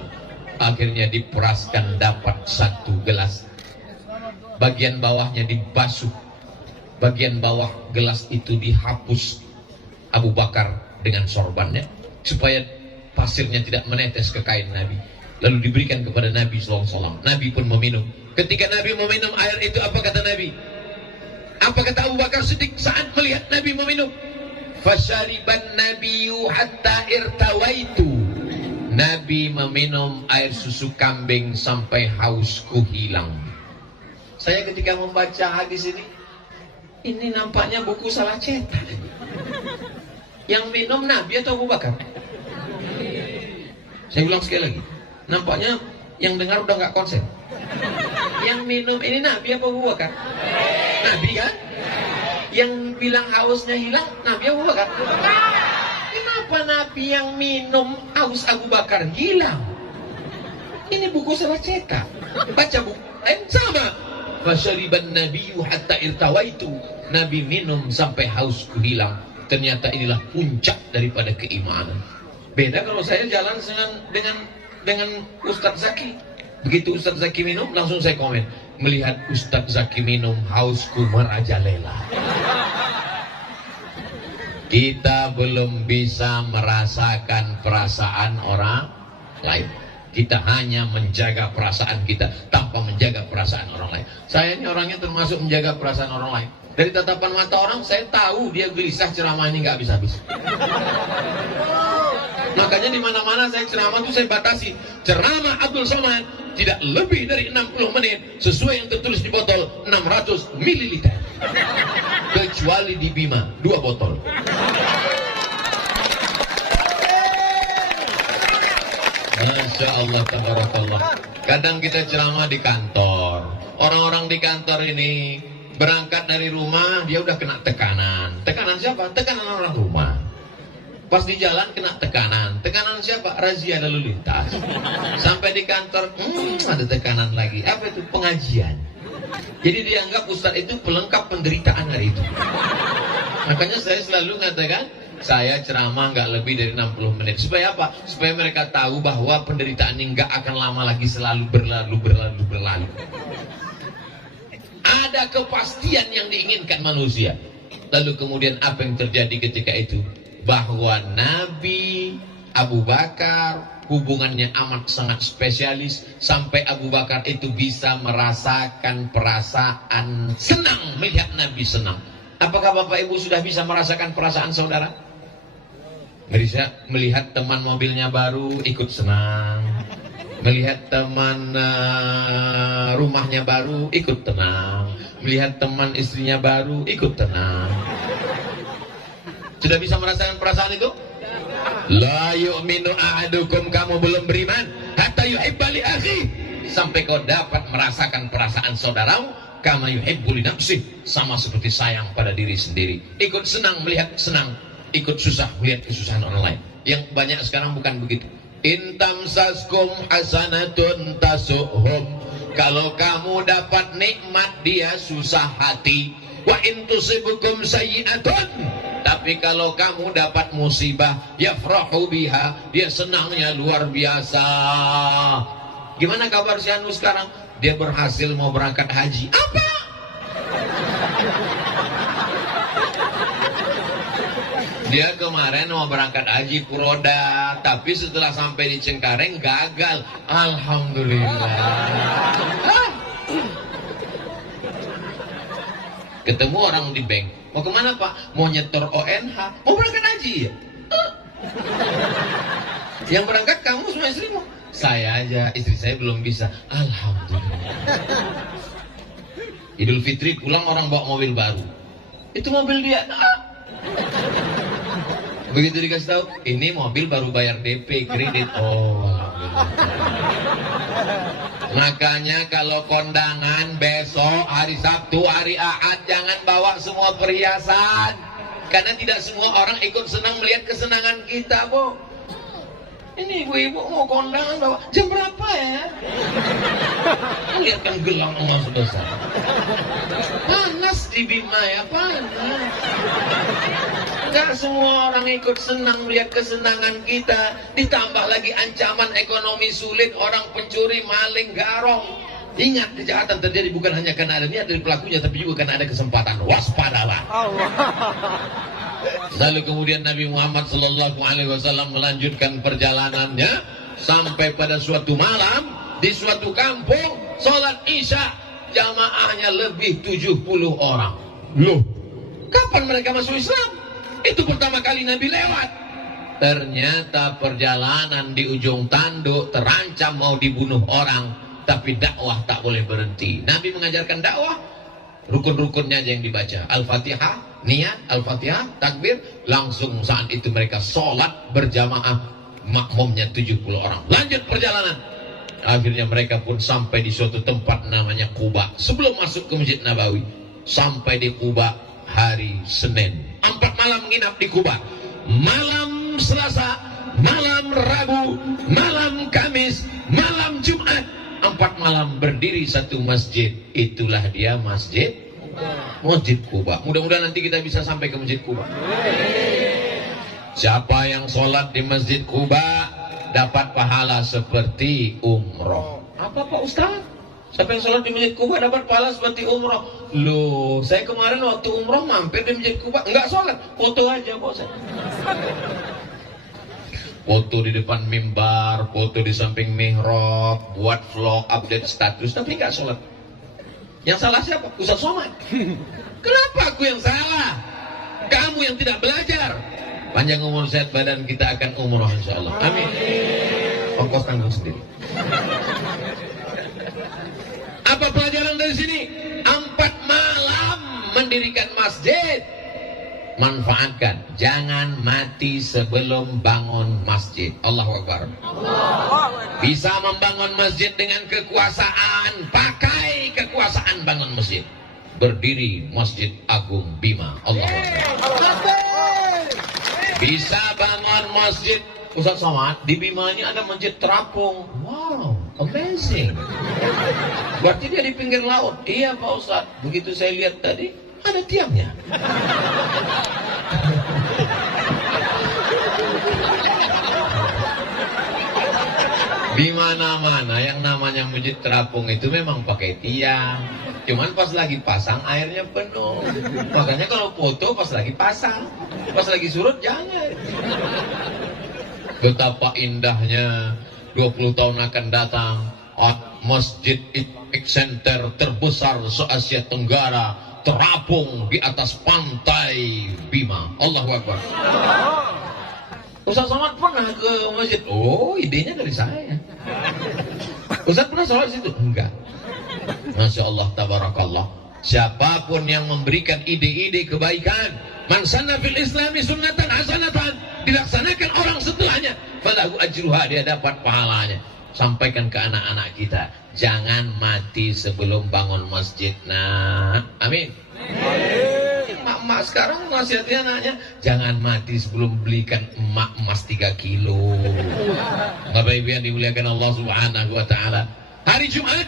Akhirnya diperaskan dapat 1 gelas. Bagian bawahnya dibasuh, bagian bawah gelas itu dihapus Abu Bakar dengan sorbannya supaya pasirnya tidak menetes ke kain Nabi. Lalu diberikan kepada Nabi SAW. Nabi pun meminum. Ketika Nabi meminum air itu, apa kata Nabi? Apa kata Abu Bakar Siddiq saat melihat Nabi meminum? Fasyariban nabiyyu hatta irtawaitu. Nabi meminum air susu kambing sampai hausku hilang. Saya ketika membaca hadis ini nampaknya buku salah cetak. Yang minum Nabi atau Abu Bakar? Saya ulang sekali lagi. Nampaknya yang dengar udah nggak konsen. Yang minum ini Nabi apa Abu Bakar? Nabi kan? Yang bilang hausnya hilang Nabi Abu Bakar? Kenapa Nabi yang minum haus Abu Bakar hilang? Ini buku salah cetak. Baca buku lain sama. Fasyariban nabiyyu hatta irtawaitu. Nabi minum sampai hausku hilang. Ternyata inilah puncak daripada keimanan. Beda kalau saya jalan dengan Ustadz Zaki. Begitu Ustadz Zaki minum, langsung saya komen. Melihat Ustadz Zaki minum, hausku merajalela. Kita belum bisa merasakan perasaan orang lain. Kita hanya menjaga perasaan kita tanpa menjaga perasaan orang lain. Saya ini orangnya termasuk menjaga perasaan orang lain. Dari tatapan mata orang, saya tahu dia gelisah ceramah ini nggak habis-habis. Makanya di mana-mana saya ceramah itu saya batasi. Ceramah Abdul Somad tidak lebih dari 60 menit sesuai yang tertulis di botol 600 ml. Kecuali di Bima 2 botol. Masya Allah, tabarakallah. Kadang kita ceramah di kantor. Orang-orang di kantor ini berangkat dari rumah, dia udah kena tekanan. Tekanan siapa? Tekanan orang rumah. Pas di jalan kena tekanan. Tekanan siapa? Razia lalu lintas. Sampai di kantor, ada tekanan lagi. Apa itu? Pengajian. Jadi dianggap Ustadz itu pelengkap penderitaan hari itu. Makanya saya selalu mengatakan, saya ceramah nggak lebih dari 60 menit. Supaya apa? Supaya mereka tahu bahwa penderitaan ini nggak akan lama lagi, selalu berlalu. Ada kepastian yang diinginkan manusia. Lalu kemudian apa yang terjadi ketika itu? Bahwa Nabi Abu Bakar hubungannya amat sangat spesialis. Sampai Abu Bakar itu bisa merasakan perasaan senang melihat Nabi senang. Apakah Bapak Ibu sudah bisa merasakan perasaan saudara? Melihat teman mobilnya baru ikut senang. Melihat teman rumahnya baru ikut tenang. Melihat teman istrinya baru ikut tenang. Sudah bisa merasakan perasaan itu? La yu'minu ahadukum, kamu belum beriman hatta yuhibba li akhi, sampai kau dapat merasakan perasaan saudaramu kama yuhibbu li nafsi, sama seperti sayang pada diri sendiri. Ikut senang melihat senang, ikut susah melihat kesusahan orang lain. Yang banyak sekarang bukan begitu. Intam saskum hasanatun tasuhum, kalau kamu dapat nikmat dia susah hati. Wa intusibukum sayyi'atun, tapi kalau kamu dapat musibah yafrahu biha, dia senangnya luar biasa. Gimana kabar si Anu sekarang? Dia berhasil mau berangkat haji. Apa? Dia kemarin mau berangkat haji Puroda, tapi setelah sampai di Cengkareng gagal. Alhamdulillah. Ketemu orang di bank. Mau kemana Pak? Mau nyetor ONH. Mau berangkat haji ya? Yang berangkat kamu semua istrimu? Saya aja, istri saya belum bisa. Alhamdulillah. Idul Fitri pulang orang bawa mobil baru. Itu mobil dia. Begitu dikasih tahu, ini mobil baru bayar DP kredit. Oh, makanya kalau kondangan besok hari Sabtu, hari Ahad, jangan bawa semua perhiasan. Karena tidak semua orang ikut senang melihat kesenangan kita, Bu. Ini ibu-ibu mau kondangan bawa jam berapa ya? Lihat kan gelang emas besar. Panas di Bima ya, panas. Nggak semua orang ikut senang melihat kesenangan kita. Ditambah lagi ancaman ekonomi sulit, orang pencuri, maling, garong. Ingat, kejahatan terjadi bukan hanya karena ada niat dari pelakunya, tapi juga karena ada kesempatan. Waspadalah. Lalu kemudian Nabi Muhammad SAW melanjutkan perjalanannya sampai pada suatu malam di suatu kampung, sholat isya jamaahnya lebih 70 orang. Loh, kapan mereka masuk Islam? Itu pertama kali Nabi lewat. Ternyata perjalanan di ujung tanduk terancam mau dibunuh orang, tapi dakwah tak boleh berhenti. Nabi mengajarkan dakwah, rukun-rukunnya aja yang dibaca. Al-Fatihah, niat, Al-Fatihah, takbir. Langsung saat itu mereka sholat berjamaah, makmumnya 70 orang. Lanjut perjalanan. Akhirnya mereka pun sampai di suatu tempat namanya Quba. Sebelum masuk ke Masjid Nabawi, sampai di Quba hari Senin. 4 malam menginap di Quba. Malam Selasa, malam Rabu, malam Kamis, malam Jumat. 4 malam berdiri satu masjid. Itulah dia Masjid Quba. Mudah-mudahan nanti kita bisa sampai ke Masjid Quba. Siapa yang sholat di Masjid Quba dapat pahala seperti umroh. Apa Pak Ustaz? Siapa yang sholat di Masjid Quba dapat pahala seperti umroh? Loh, saya kemarin waktu umroh mampir di Masjid Quba, enggak sholat, foto aja Pak Ustaz. Foto di depan mimbar, foto di samping mihrab, buat vlog, update status, tapi enggak sholat. Yang salah siapa? Ustaz Somad. Kenapa aku yang salah? Kamu yang tidak belajar. Panjang umur sehat badan, kita akan umroh insyaallah. Amin. Ongkos tanggung sendiri. Apa pelajaran dari sini? 4 malam mendirikan masjid. Manfaatkan. Jangan mati sebelum bangun masjid. Allahu Akbar. Bisa membangun masjid dengan kekuasaan. Pakai kekuasaan bangun masjid. Berdiri Masjid Agung Bima. Allahu Akbar. Bisa bangun masjid. Ustaz Somad, di Bima ini ada masjid terapung. Wow, amazing. Berarti dia di pinggir laut. Iya Pak Ustaz. Begitu saya lihat tadi, ada tiangnya. Di mana-mana yang namanya masjid terapung itu memang pakai tiang. Cuman pas lagi pasang airnya penuh. Makanya kalau foto pas lagi pasang, pas lagi surut jangan. Betapa indahnya 20 tahun akan datang masjid epicenter terbesar se-Asia Tenggara terapung di atas pantai Bima. Allahu Akbar. Ustaz Somad pernah ke masjid? Oh, idenya dari saya. Ustaz pernah sholat di situ? Enggak. Masya Allah, tabarakallah. Siapapun yang memberikan ide-ide kebaikan, man sanna fil islami sunnatan hasanatan, dilaksanakan orang setelahnya, falahu ajruha, dia dapat pahalanya. Sampaikan ke anak-anak kita, jangan mati sebelum bangun masjid. Nah, amin. Emak-emak sekarang nasihatnya anaknya, jangan mati sebelum belikan emak emas 3 kilo. Bapak Ibu yang dimuliakan Allah Subhanahu wa taala. Hari Jumat,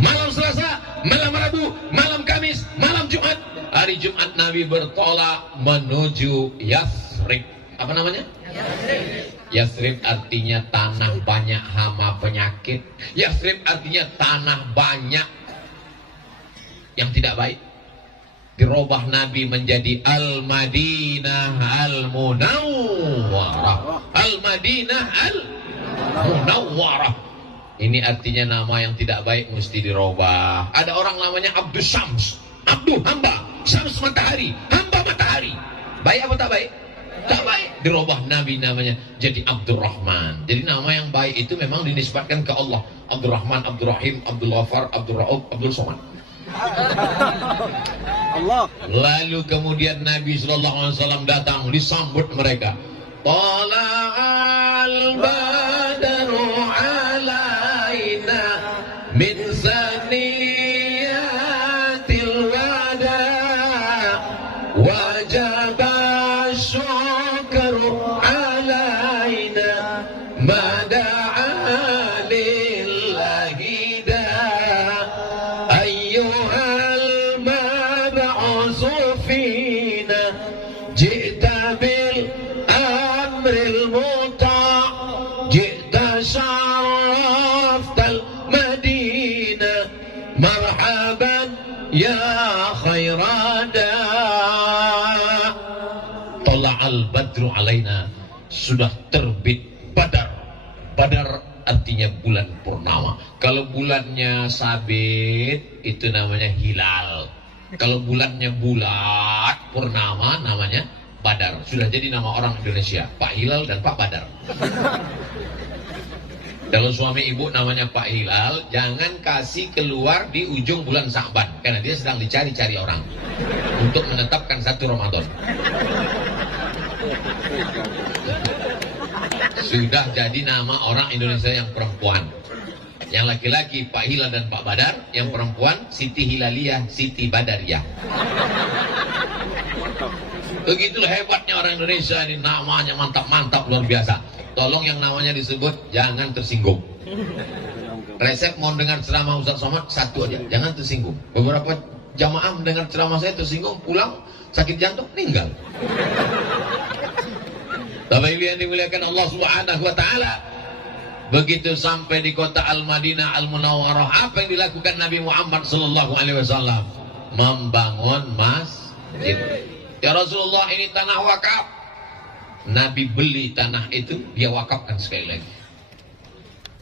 malam Selasa, malam Rabu, malam Kamis, malam Jumat. Hari Jumat Nabi bertolak menuju Yathrib. Apa namanya? Yathrib artinya tanah banyak hama penyakit. Yathrib artinya tanah banyak yang tidak baik. Dirubah Nabi menjadi Al-Madinah Al-Munawwarah. Al-Madinah Al-Munawwarah. Ini artinya nama yang tidak baik mesti dirubah. Ada orang namanya Abdus Syams, Abdu hamba, Syams matahari, hamba matahari. Baik apa tak baik? Tak baik. Dirubah Nabi namanya jadi Abdurrahman. Jadi nama yang baik itu memang dinisbatkan ke Allah. Abdurrahman, Abdurrahim, Abdul Ghafar, Abdul Rauf, Abdul Somad. Allah. Lalu kemudian Nabi SAW datang, disambut mereka. Tala'al badru alaina min zaniyatil wada wajaba syukru alaina mada'a lillahi da ayyuhal mab'usu fina jita tala'al badru alaina, sudah terbit Badar. Badar artinya bulan purnama. Kalau bulannya sabit itu namanya hilal. Kalau bulannya bulat purnama namanya Badar. Sudah jadi nama orang Indonesia, Pak Hilal dan Pak Badar. Kalau suami ibu namanya Pak Hilal, jangan kasih keluar di ujung bulan Sa'ban, karena dia sedang dicari-cari orang untuk menetapkan 1 Ramadan. Sudah jadi nama orang Indonesia yang perempuan. Yang laki-laki Pak Hilal dan Pak Badar, yang perempuan Siti Hilaliyah, Siti Badariyah. Begitulah hebatnya orang Indonesia ini, namanya mantap-mantap luar biasa. Tolong yang namanya disebut jangan tersinggung. Resep mau dengar ceramah Ustaz Somad satu aja, jangan tersinggung. Beberapa jamaah mendengar ceramah saya tersinggung, pulang sakit jantung, meninggal. Bapak Ibu yang dimuliakan Allah Subhanahu wa taala, begitu sampai di kota Al-Madinah Al-Munawwarah, apa yang dilakukan Nabi Muhammad sallallahu alaihi wasallam? Membangun masjid. Ya Rasulullah, ini tanah wakaf. Nabi beli tanah itu, dia wakafkan sekali lagi.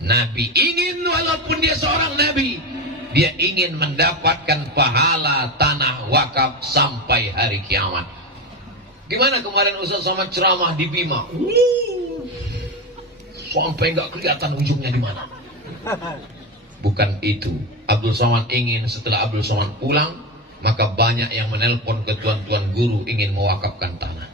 Nabi ingin, walaupun dia seorang Nabi, dia ingin mendapatkan pahala tanah wakaf sampai hari kiamat. Gimana kemarin Ustaz Somad ceramah di Bima? Sampai nggak kelihatan ujungnya di mana. Bukan itu. Abdul Somad ingin setelah Abdul Somad pulang, maka banyak yang menelpon ke tuan-tuan guru ingin mewakafkan tanah.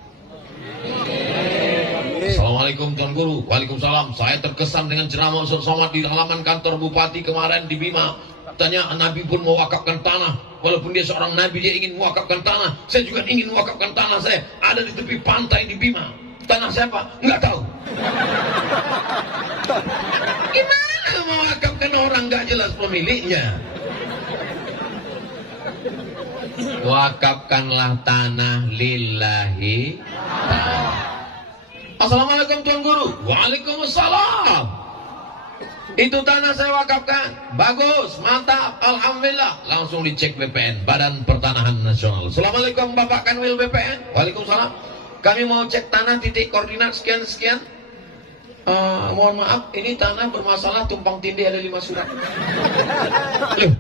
Assalamualaikum Tuan Guru. Waalaikumsalam. Saya terkesan dengan ceramah Ustaz Somad di halaman kantor Bupati kemarin di Bima. Tanya, Nabi pun mewakafkan tanah. Walaupun dia seorang Nabi, dia ingin mewakafkan tanah. Saya juga ingin mewakafkan tanah saya. Ada di tepi pantai di Bima. Tanah siapa? Nggak tahu. Gimana mewakafkan orang nggak jelas pemiliknya? Wakafkanlah tanah lillahi. Assalamualaikum Tuan Guru. Waalaikumsalam. Itu tanah saya wakafkan. Bagus, mantap, alhamdulillah. Langsung dicek BPN, Badan Pertanahan Nasional. Assalamualaikum Bapak Kanwil BPN. Waalaikumsalam. Kami mau cek tanah titik koordinat sekian-sekian. Mohon maaf, ini tanah bermasalah, tumpang tindih ada 5 surat. Loh.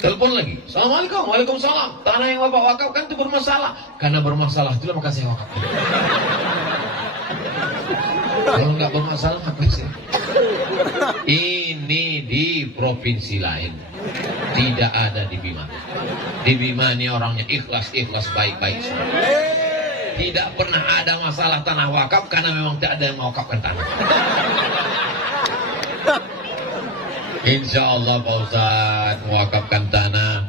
Telepon lagi. Assalamualaikum. Waalaikumsalam. Tanah yang Bapak wakafkan itu bermasalah. Karena bermasalah, itulah maka saya wakafkan. Kalau nggak bermasalah, apa sih? Ini di provinsi lain, tidak ada di Bima. Di Bima ini orangnya ikhlas baik-baik. Tidak pernah ada masalah tanah wakaf karena memang tidak ada yang mewakafkan tanah. Insya Allah Pak Ustaz mewakafkan tanah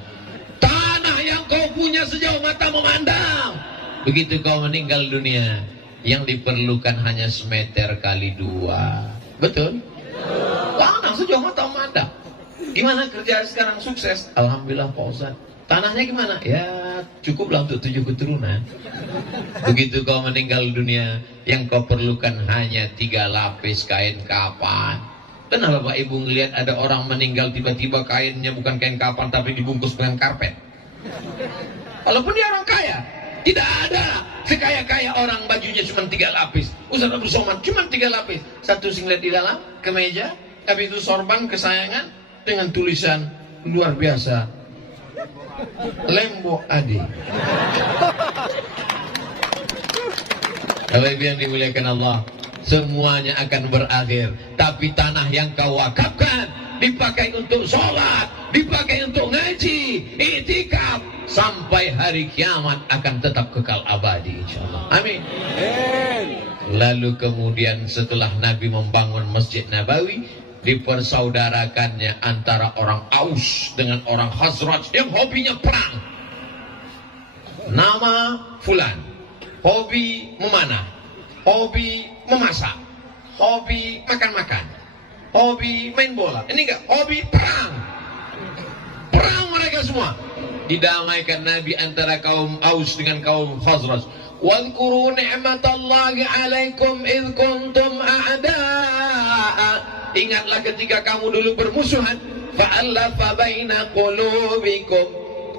yang kau punya sejauh mata memandang. Begitu kau meninggal dunia, yang diperlukan hanya semeter kali 2. Betul? Tanah sejauh mata memandang. Gimana kerja sekarang sukses? Alhamdulillah Pak Ustaz. Tanahnya gimana? Ya cukuplah untuk 7 keturunan. Begitu kau meninggal dunia, yang kau perlukan hanya 3 lapis kain kapan. Kenapa Bapak Ibu ngelihat ada orang meninggal tiba-tiba kainnya bukan kain kapan tapi dibungkus dengan karpet? Walaupun dia orang kaya, tidak ada sekaya-kaya orang bajunya cuma 3 lapis. Ustaz Abdul Somad cuma 3 lapis. 1 singlet di dalam, kemeja, habis itu sorban kesayangan dengan tulisan luar biasa, Lembo Adi. Bapak Ibu yang dimuliakan Allah, semuanya akan berakhir, tapi tanah yang kau wakafkan dipakai untuk sholat, dipakai untuk ngaji, i'tikaf, sampai hari kiamat akan tetap kekal abadi insyaallah. Amin. Lalu kemudian setelah Nabi membangun Masjid Nabawi, dipersaudarakannya antara orang Aus dengan orang Khazraj yang hobinya perang. Nama fulan, hobi memanah, hobi memasak, hobi makan-makan, hobi main bola. Ini enggak, hobi perang. Perang mereka semua. Didamaikan Nabi antara kaum Aus dengan kaum Khazraj. Wadhkuru ni'matallahi 'alaikum idh kuntum a'da'a. Ingatlah ketika kamu dulu bermusuhan, fa'alafa baina qulubikum.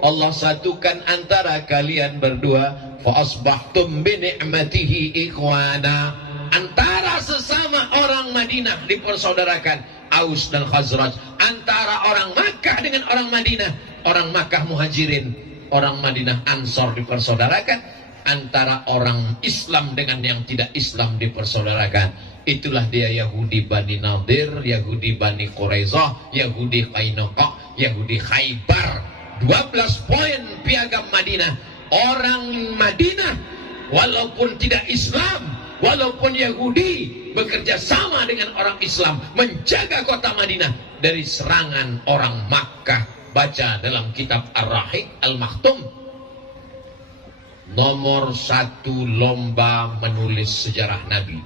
Allah satukan antara kalian berdua. Fa asbahtum bi ni'matihi ikhwana. Antara sesama orang Madinah dipersaudarakan, Aus dan Khazraj. Antara orang Makkah dengan orang Madinah, orang Makkah Muhajirin, orang Madinah Ansor dipersaudarakan. Antara orang Islam dengan yang tidak Islam dipersaudarakan. Itulah dia Yahudi Bani Nadir, Yahudi Bani Quraizah, Yahudi Qainuqa, Yahudi Khaybar. 12 poin piagam Madinah. Orang Madinah walaupun tidak Islam, walaupun Yahudi, bekerja sama dengan orang Islam menjaga kota Madinah dari serangan orang Makkah. Baca dalam kitab Ar-Rahiq Al-Maktum. Nomor 1 lomba menulis sejarah Nabi.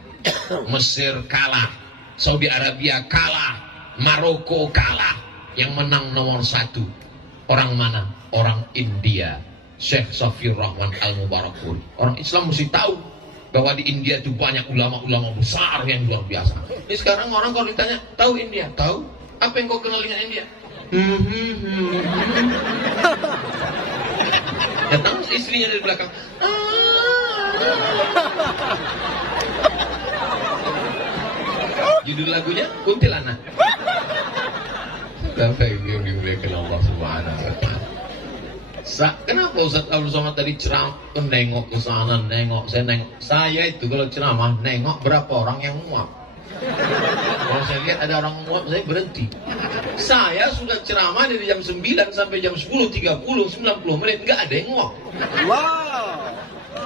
Mesir kalah, Saudi Arabia kalah, Maroko kalah. Yang menang nomor 1 orang mana? Orang India, Syekh Safiyur Rahman Al-Mubarakpuri. Orang Islam mesti tahu bahwa di India itu banyak ulama-ulama besar yang luar biasa. Ini sekarang orang kalau ditanya, tahu India? Tahu? Apa yang kau kenal dengan India? Datang istrinya dari belakang. Judul lagunya Kuntilanak. Sampai yang dimuliakan Allah Subhanahu wa Ta'ala. Kenapa Ustaz Abdul Somad tadi ceramah nengok ke sana, nengok, saya nengok. Saya itu kalau ceramah nengok berapa orang yang muak. Kalau saya lihat ada orang muak, saya berhenti. Saya sudah ceramah dari jam 9 sampai jam 10:30, 90 menit, nggak ada yang muak. Wow.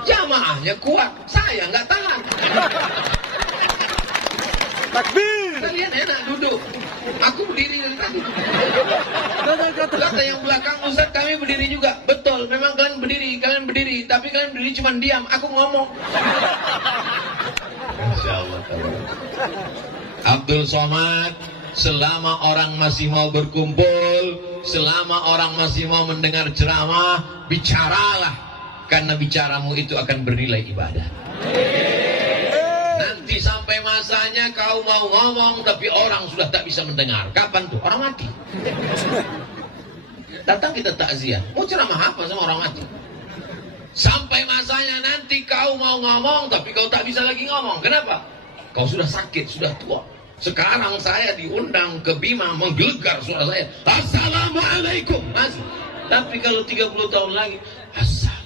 Jamaahnya kuat, saya nggak tahan. Takbir. Kalian enak duduk, aku berdiri dari tadi. Kata yang belakang, Ustaz kami berdiri juga. Betul, memang kalian berdiri, tapi kalian berdiri cuma diam, aku ngomong. Insya Allah. Abdul Somad, selama orang masih mau berkumpul, selama orang masih mau mendengar ceramah, bicaralah, karena bicaramu itu akan bernilai ibadah. Nanti sampai masanya kau mau ngomong tapi orang sudah tak bisa mendengar. Kapan tuh? Orang mati. Datang kita takziah, mau ceramah apa sama orang mati? Sampai masanya nanti kau mau ngomong tapi kau tak bisa lagi ngomong. Kenapa? Kau sudah sakit, sudah tua. Sekarang saya diundang ke Bima, menggelegar suara saya, Assalamualaikum. Masih. Tapi kalau 30 tahun lagi, Assalamualaikum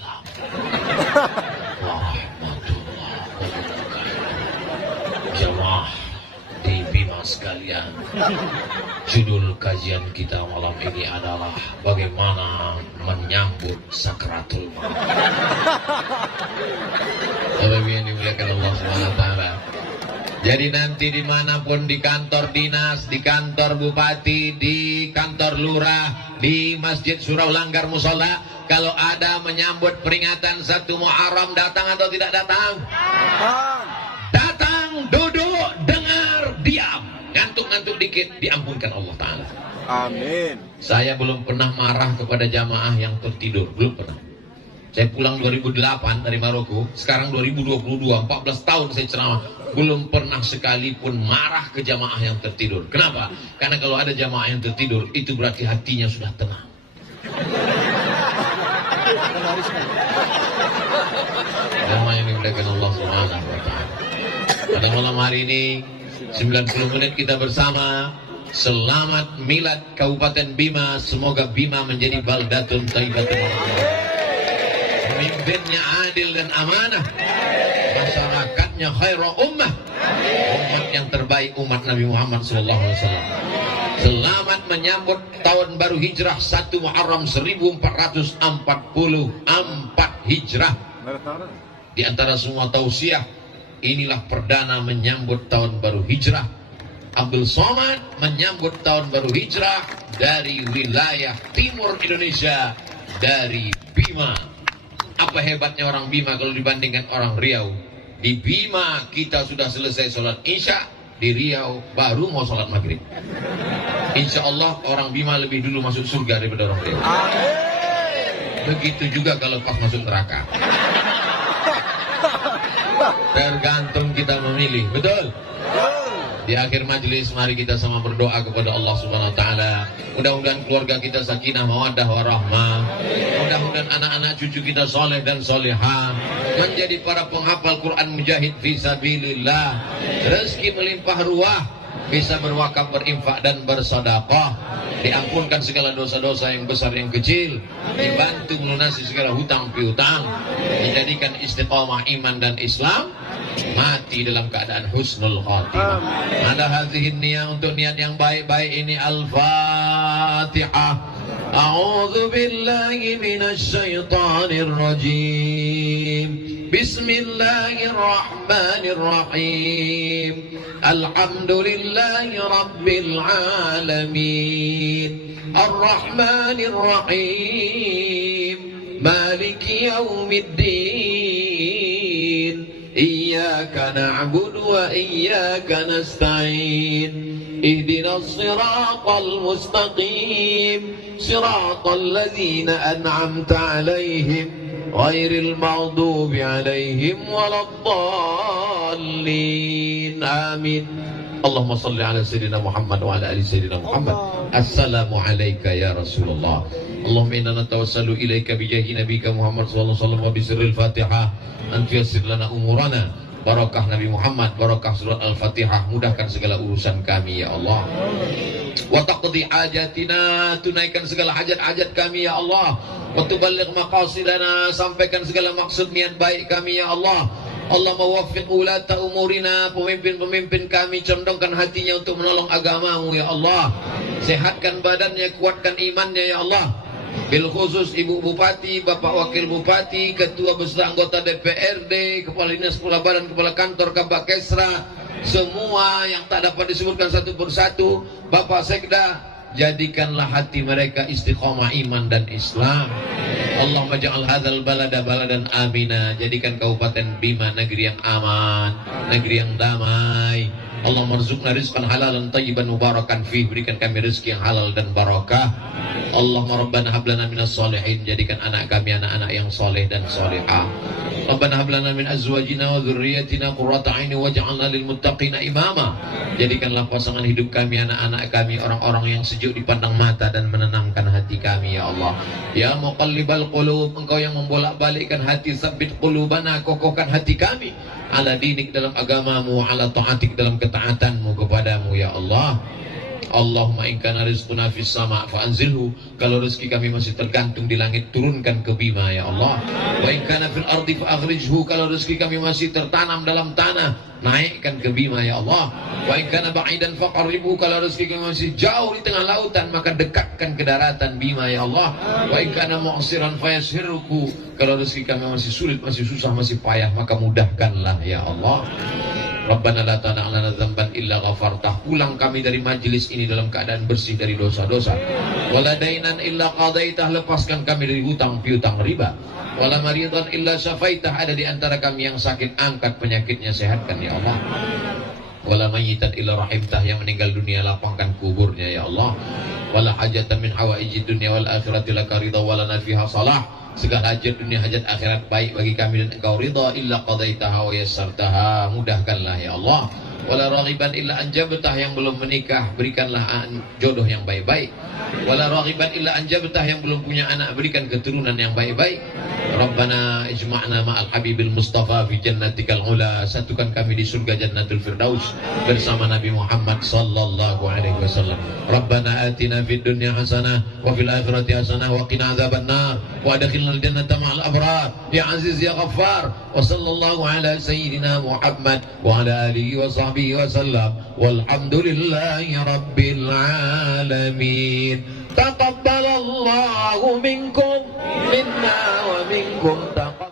warahmatullahi wabarakatuh. Jamaah di Bima sekalian, judul kajian kita malam ini adalah bagaimana menyambut sakratul maut. Bapak yang dimuliakan Allah SWT. Jadi nanti dimanapun, di kantor dinas, di kantor bupati, di kantor lurah, di masjid surau langgar musola, kalau ada menyambut peringatan 1 Muharram, datang atau tidak datang? Datang, duduk, dengar, diam. Ngantuk-ngantuk dikit, diampunkan Allah Ta'ala. Amin. Saya belum pernah marah kepada jamaah yang tertidur, belum pernah. Saya pulang 2008 dari Maroko, sekarang 2022, 14 tahun saya ceramah, belum pernah sekalipun marah ke jamaah yang tertidur. Kenapa? Karena kalau ada jamaah yang tertidur, itu berarti hatinya sudah tenang. Jamaah yang dimuliakan Allah Subhanahu wa Ta'ala. Pada malam hari ini 90 menit kita bersama. Selamat milad Kabupaten Bima. Semoga Bima menjadi baldatun thayyibatun. Pemimpinnya adil dan amanah, masyarakatnya khairul ummah, umat yang terbaik, umat Nabi Muhammad SAW. Selamat menyambut tahun baru hijrah 1 Muharram 1444 hijrah. Di antara semua tausiah, inilah perdana menyambut tahun baru hijrah. Abdul Somad menyambut tahun baru hijrah dari wilayah timur Indonesia, dari Bima. Apa hebatnya orang Bima kalau dibandingkan orang Riau? Di Bima kita sudah selesai sholat Isya, di Riau baru mau sholat maghrib. Insya Allah orang Bima lebih dulu masuk surga daripada orang Riau. Begitu juga kalau pas masuk neraka. Tergantung kita memilih, betul? Di akhir majelis mari kita sama berdoa kepada Allah Subhanahu wa taala. Mudah-mudahan keluarga kita sakinah mawaddah warahmah. Mudah-mudahan anak-anak cucu kita soleh dan solehah, menjadi para penghafal Quran mujahid fi sabilillah. Rezeki melimpah ruah, bisa berwakaf, berinfak dan bersedekah, diampunkan segala dosa-dosa yang besar yang kecil, dibantu melunasi segala hutang piutang, dijadikan istiqamah iman dan Islam, mati dalam keadaan husnul khatimah. Ada hadhihin niyah, untuk niat yang baik-baik ini. Al-Fatihah. A'udzu billahi minasy syaithanir rajim. Bismillahirrahmanirrahim. Alhamdulillahi rabbil alamin. Ar-Rahmanir Rahim. Maliki yaumiddin. Iyyaka na'budu wa iyyaka nasta'in. Ihdinas siratal mustaqim. Siratal ladzina an'amta 'alaihim ghairil maghdubi 'alaihim waladdallin. Amin. Allahumma salli ala sayyidina Muhammad wa ala ali sayyidina Muhammad. Assalamu alayka ya Rasulullah. Allahumma inna natawassalu ilaika bijahi nabika Muhammad sallallahu alaihi wasallam wa bisirril Fatihah an tuyassir lana umurana. Barakah Nabi Muhammad, barakah surat Al-Fatihah, mudahkan segala urusan kami ya Allah. Wa taqdi hajatina, tunaikan segala hajat-hajat kami ya Allah. Wa tuballigh maqasidana, sampaikan segala maksud niat baik kami ya Allah. Allah mewaffiq ulata umurina, pemimpin-pemimpin kami condongkan hatinya untuk menolong agamamu ya Allah. Sehatkan badannya, kuatkan imannya ya Allah. Bil khusus Ibu Bupati, Bapak Wakil Bupati, Ketua beserta anggota DPRD, Kepala Dinas, Kepala Badan, Kepala Kantor, Kabak Kesra, semua yang tak dapat disebutkan satu persatu, Bapak Sekda, jadikanlah hati mereka istiqomah iman dan Islam. Allahumma ja'al hadzal balada baladan amina, jadikan Kabupaten Bima negeri yang aman, negeri yang damai. Allahumma rzuqna rizqan halalan tayyiban mubarakan fih, berikan kami rezeki yang halal dan barakah. Allahumma rabbana hab lana minas solihin, jadikan anak kami anak-anak yang soleh dan solehah. Rabbana hab lana min azwajina wa dzurriyyatina qurrata a'yun waj'alna lil muttaqina imama. Jadikanlah pasangan hidup kami, anak-anak kami, orang-orang yang sejuk dipandang mata dan menenangkan hati kami ya Allah. Ya muqallibal qulub, engkau yang membolak-balikkan hati, tsabbit qulubana, kokohkan hati kami ala dinik, dalam agamamu, ala ta'atik, dalam ketaatanmu kepadamu ya Allah. Allahumma in kana rizquna fis sama' fa anzilhu, kalau rezeki kami masih tergantung di langit, turunkan ke Bima ya Allah. Wa in kana fil ardi fa akhrijhu, kalau rezeki kami masih tertanam dalam tanah, naikkan ke Bima ya Allah. Wa in kana ba'idan fa qarribhu, kalau rezeki kami masih jauh di tengah lautan, maka dekatkan ke daratan Bima ya Allah. Wa in kana mu'siran fa yassirhu, kalau rezeki kami masih sulit, masih susah, masih payah, maka mudahkanlah ya Allah. Rabbana la tana'lana dzamban illa ghafartah, pulang kami dari majelis ini dalam keadaan bersih dari dosa-dosa. Wala dainan illa qadaitah, lepaskan kami dari hutang piutang riba. Wala maridan illa syafaitah, ada di antara kami yang sakit, angkat penyakitnya, sehatkan ya Allah. Wala mayyitan illa rahimtah, yang meninggal dunia lapangkan kuburnya ya Allah. Wala hajatan min hawaijid dunya wal akhirati laka ridha wala fiha salah, segala hajat dunia hajat akhirat baik bagi kami dan engkau ridha, illa qadaitaha wa yassartaha, mudahkanlah ya Allah. Wala raghiban illa anjabtah, yang belum menikah berikanlah jodoh yang baik-baik. Wala raghiban illa anjabtah, yang belum punya anak berikan keturunan yang baik-baik. Rabbana ijma'na ma'al habibil mustafa fi jannatikal ula, satukan kami di surga jannatul firdaus bersama Nabi Muhammad sallallahu alaihi wasallam. Rabbana atina fid dunya hasanah wa fil akhirati hasanah wa qina adzabannar wa adkhilnal jannata ma'al abrar ya aziz ya ghaffar. Wa sallallahu ala sayyidina Muhammad wa ala alihi wa sahbihi wa sallam, walhamdulillahi rabbil alamin. Taqabbalallahu minkum minna wa minkum taqabbal.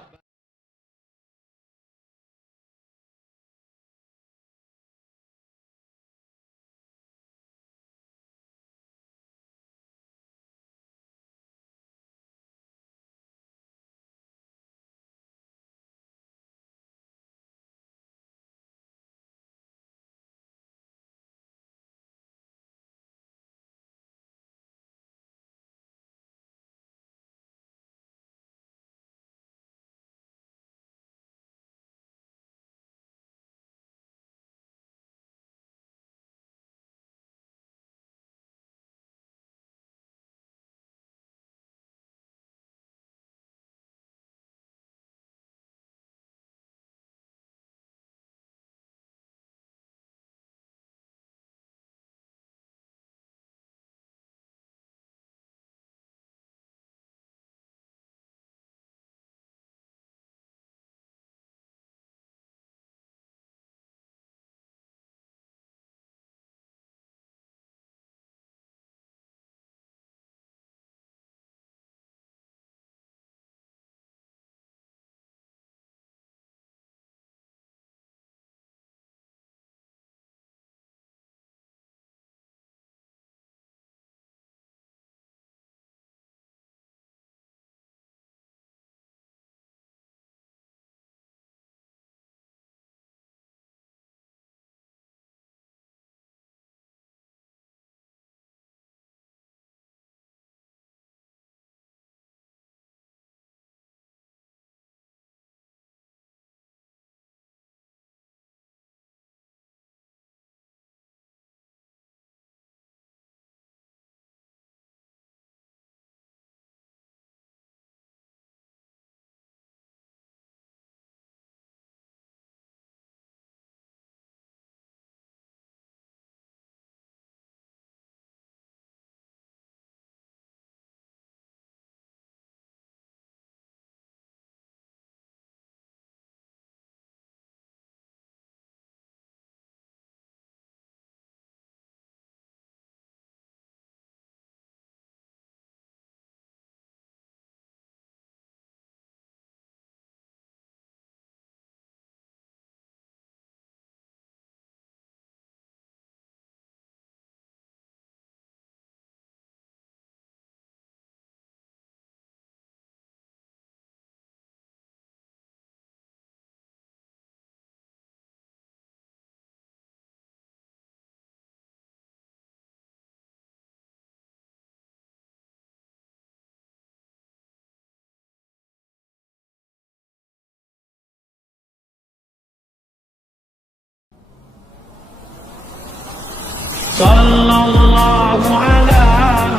sallallahu ala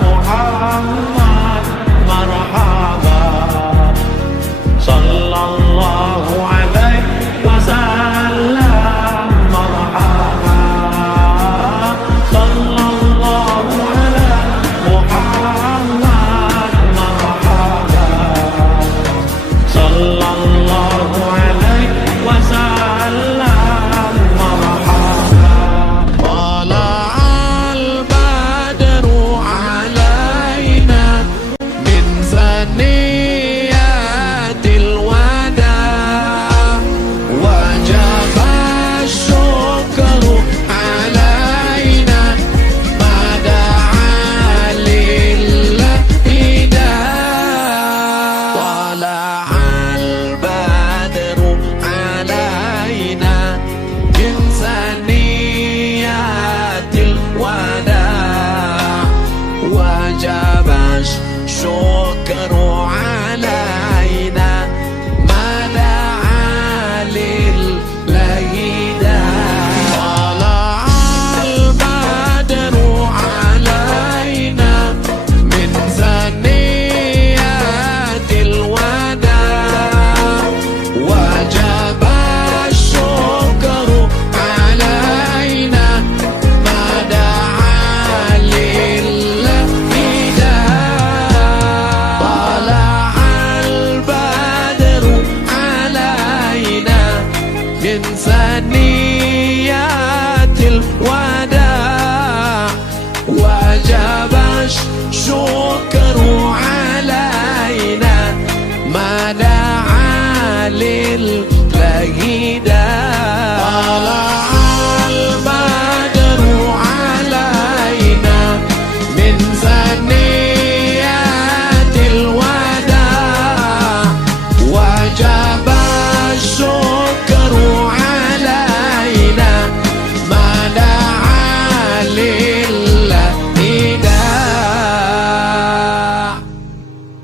Muhammad marhaba, sallallahu alaihi wasallam marhaba, sallallahu ala Muhammad marhaba, sallallahu alaihi wasallam marhaba. Tala'al badru alaina min saniyatil wada, wajaba syukru alaina mada'a lillahi da. Tala'al badru alaina min saniyatil wada, wajaba syukru alaina mada'a lillahi da. Tala'al badru alaina min saniyatil wada, wajaba syukru alaina mada'a lillahi da. Tala'al badru alaina min saniyatil wada, wajaba syukru alaina mada'a lillahi da.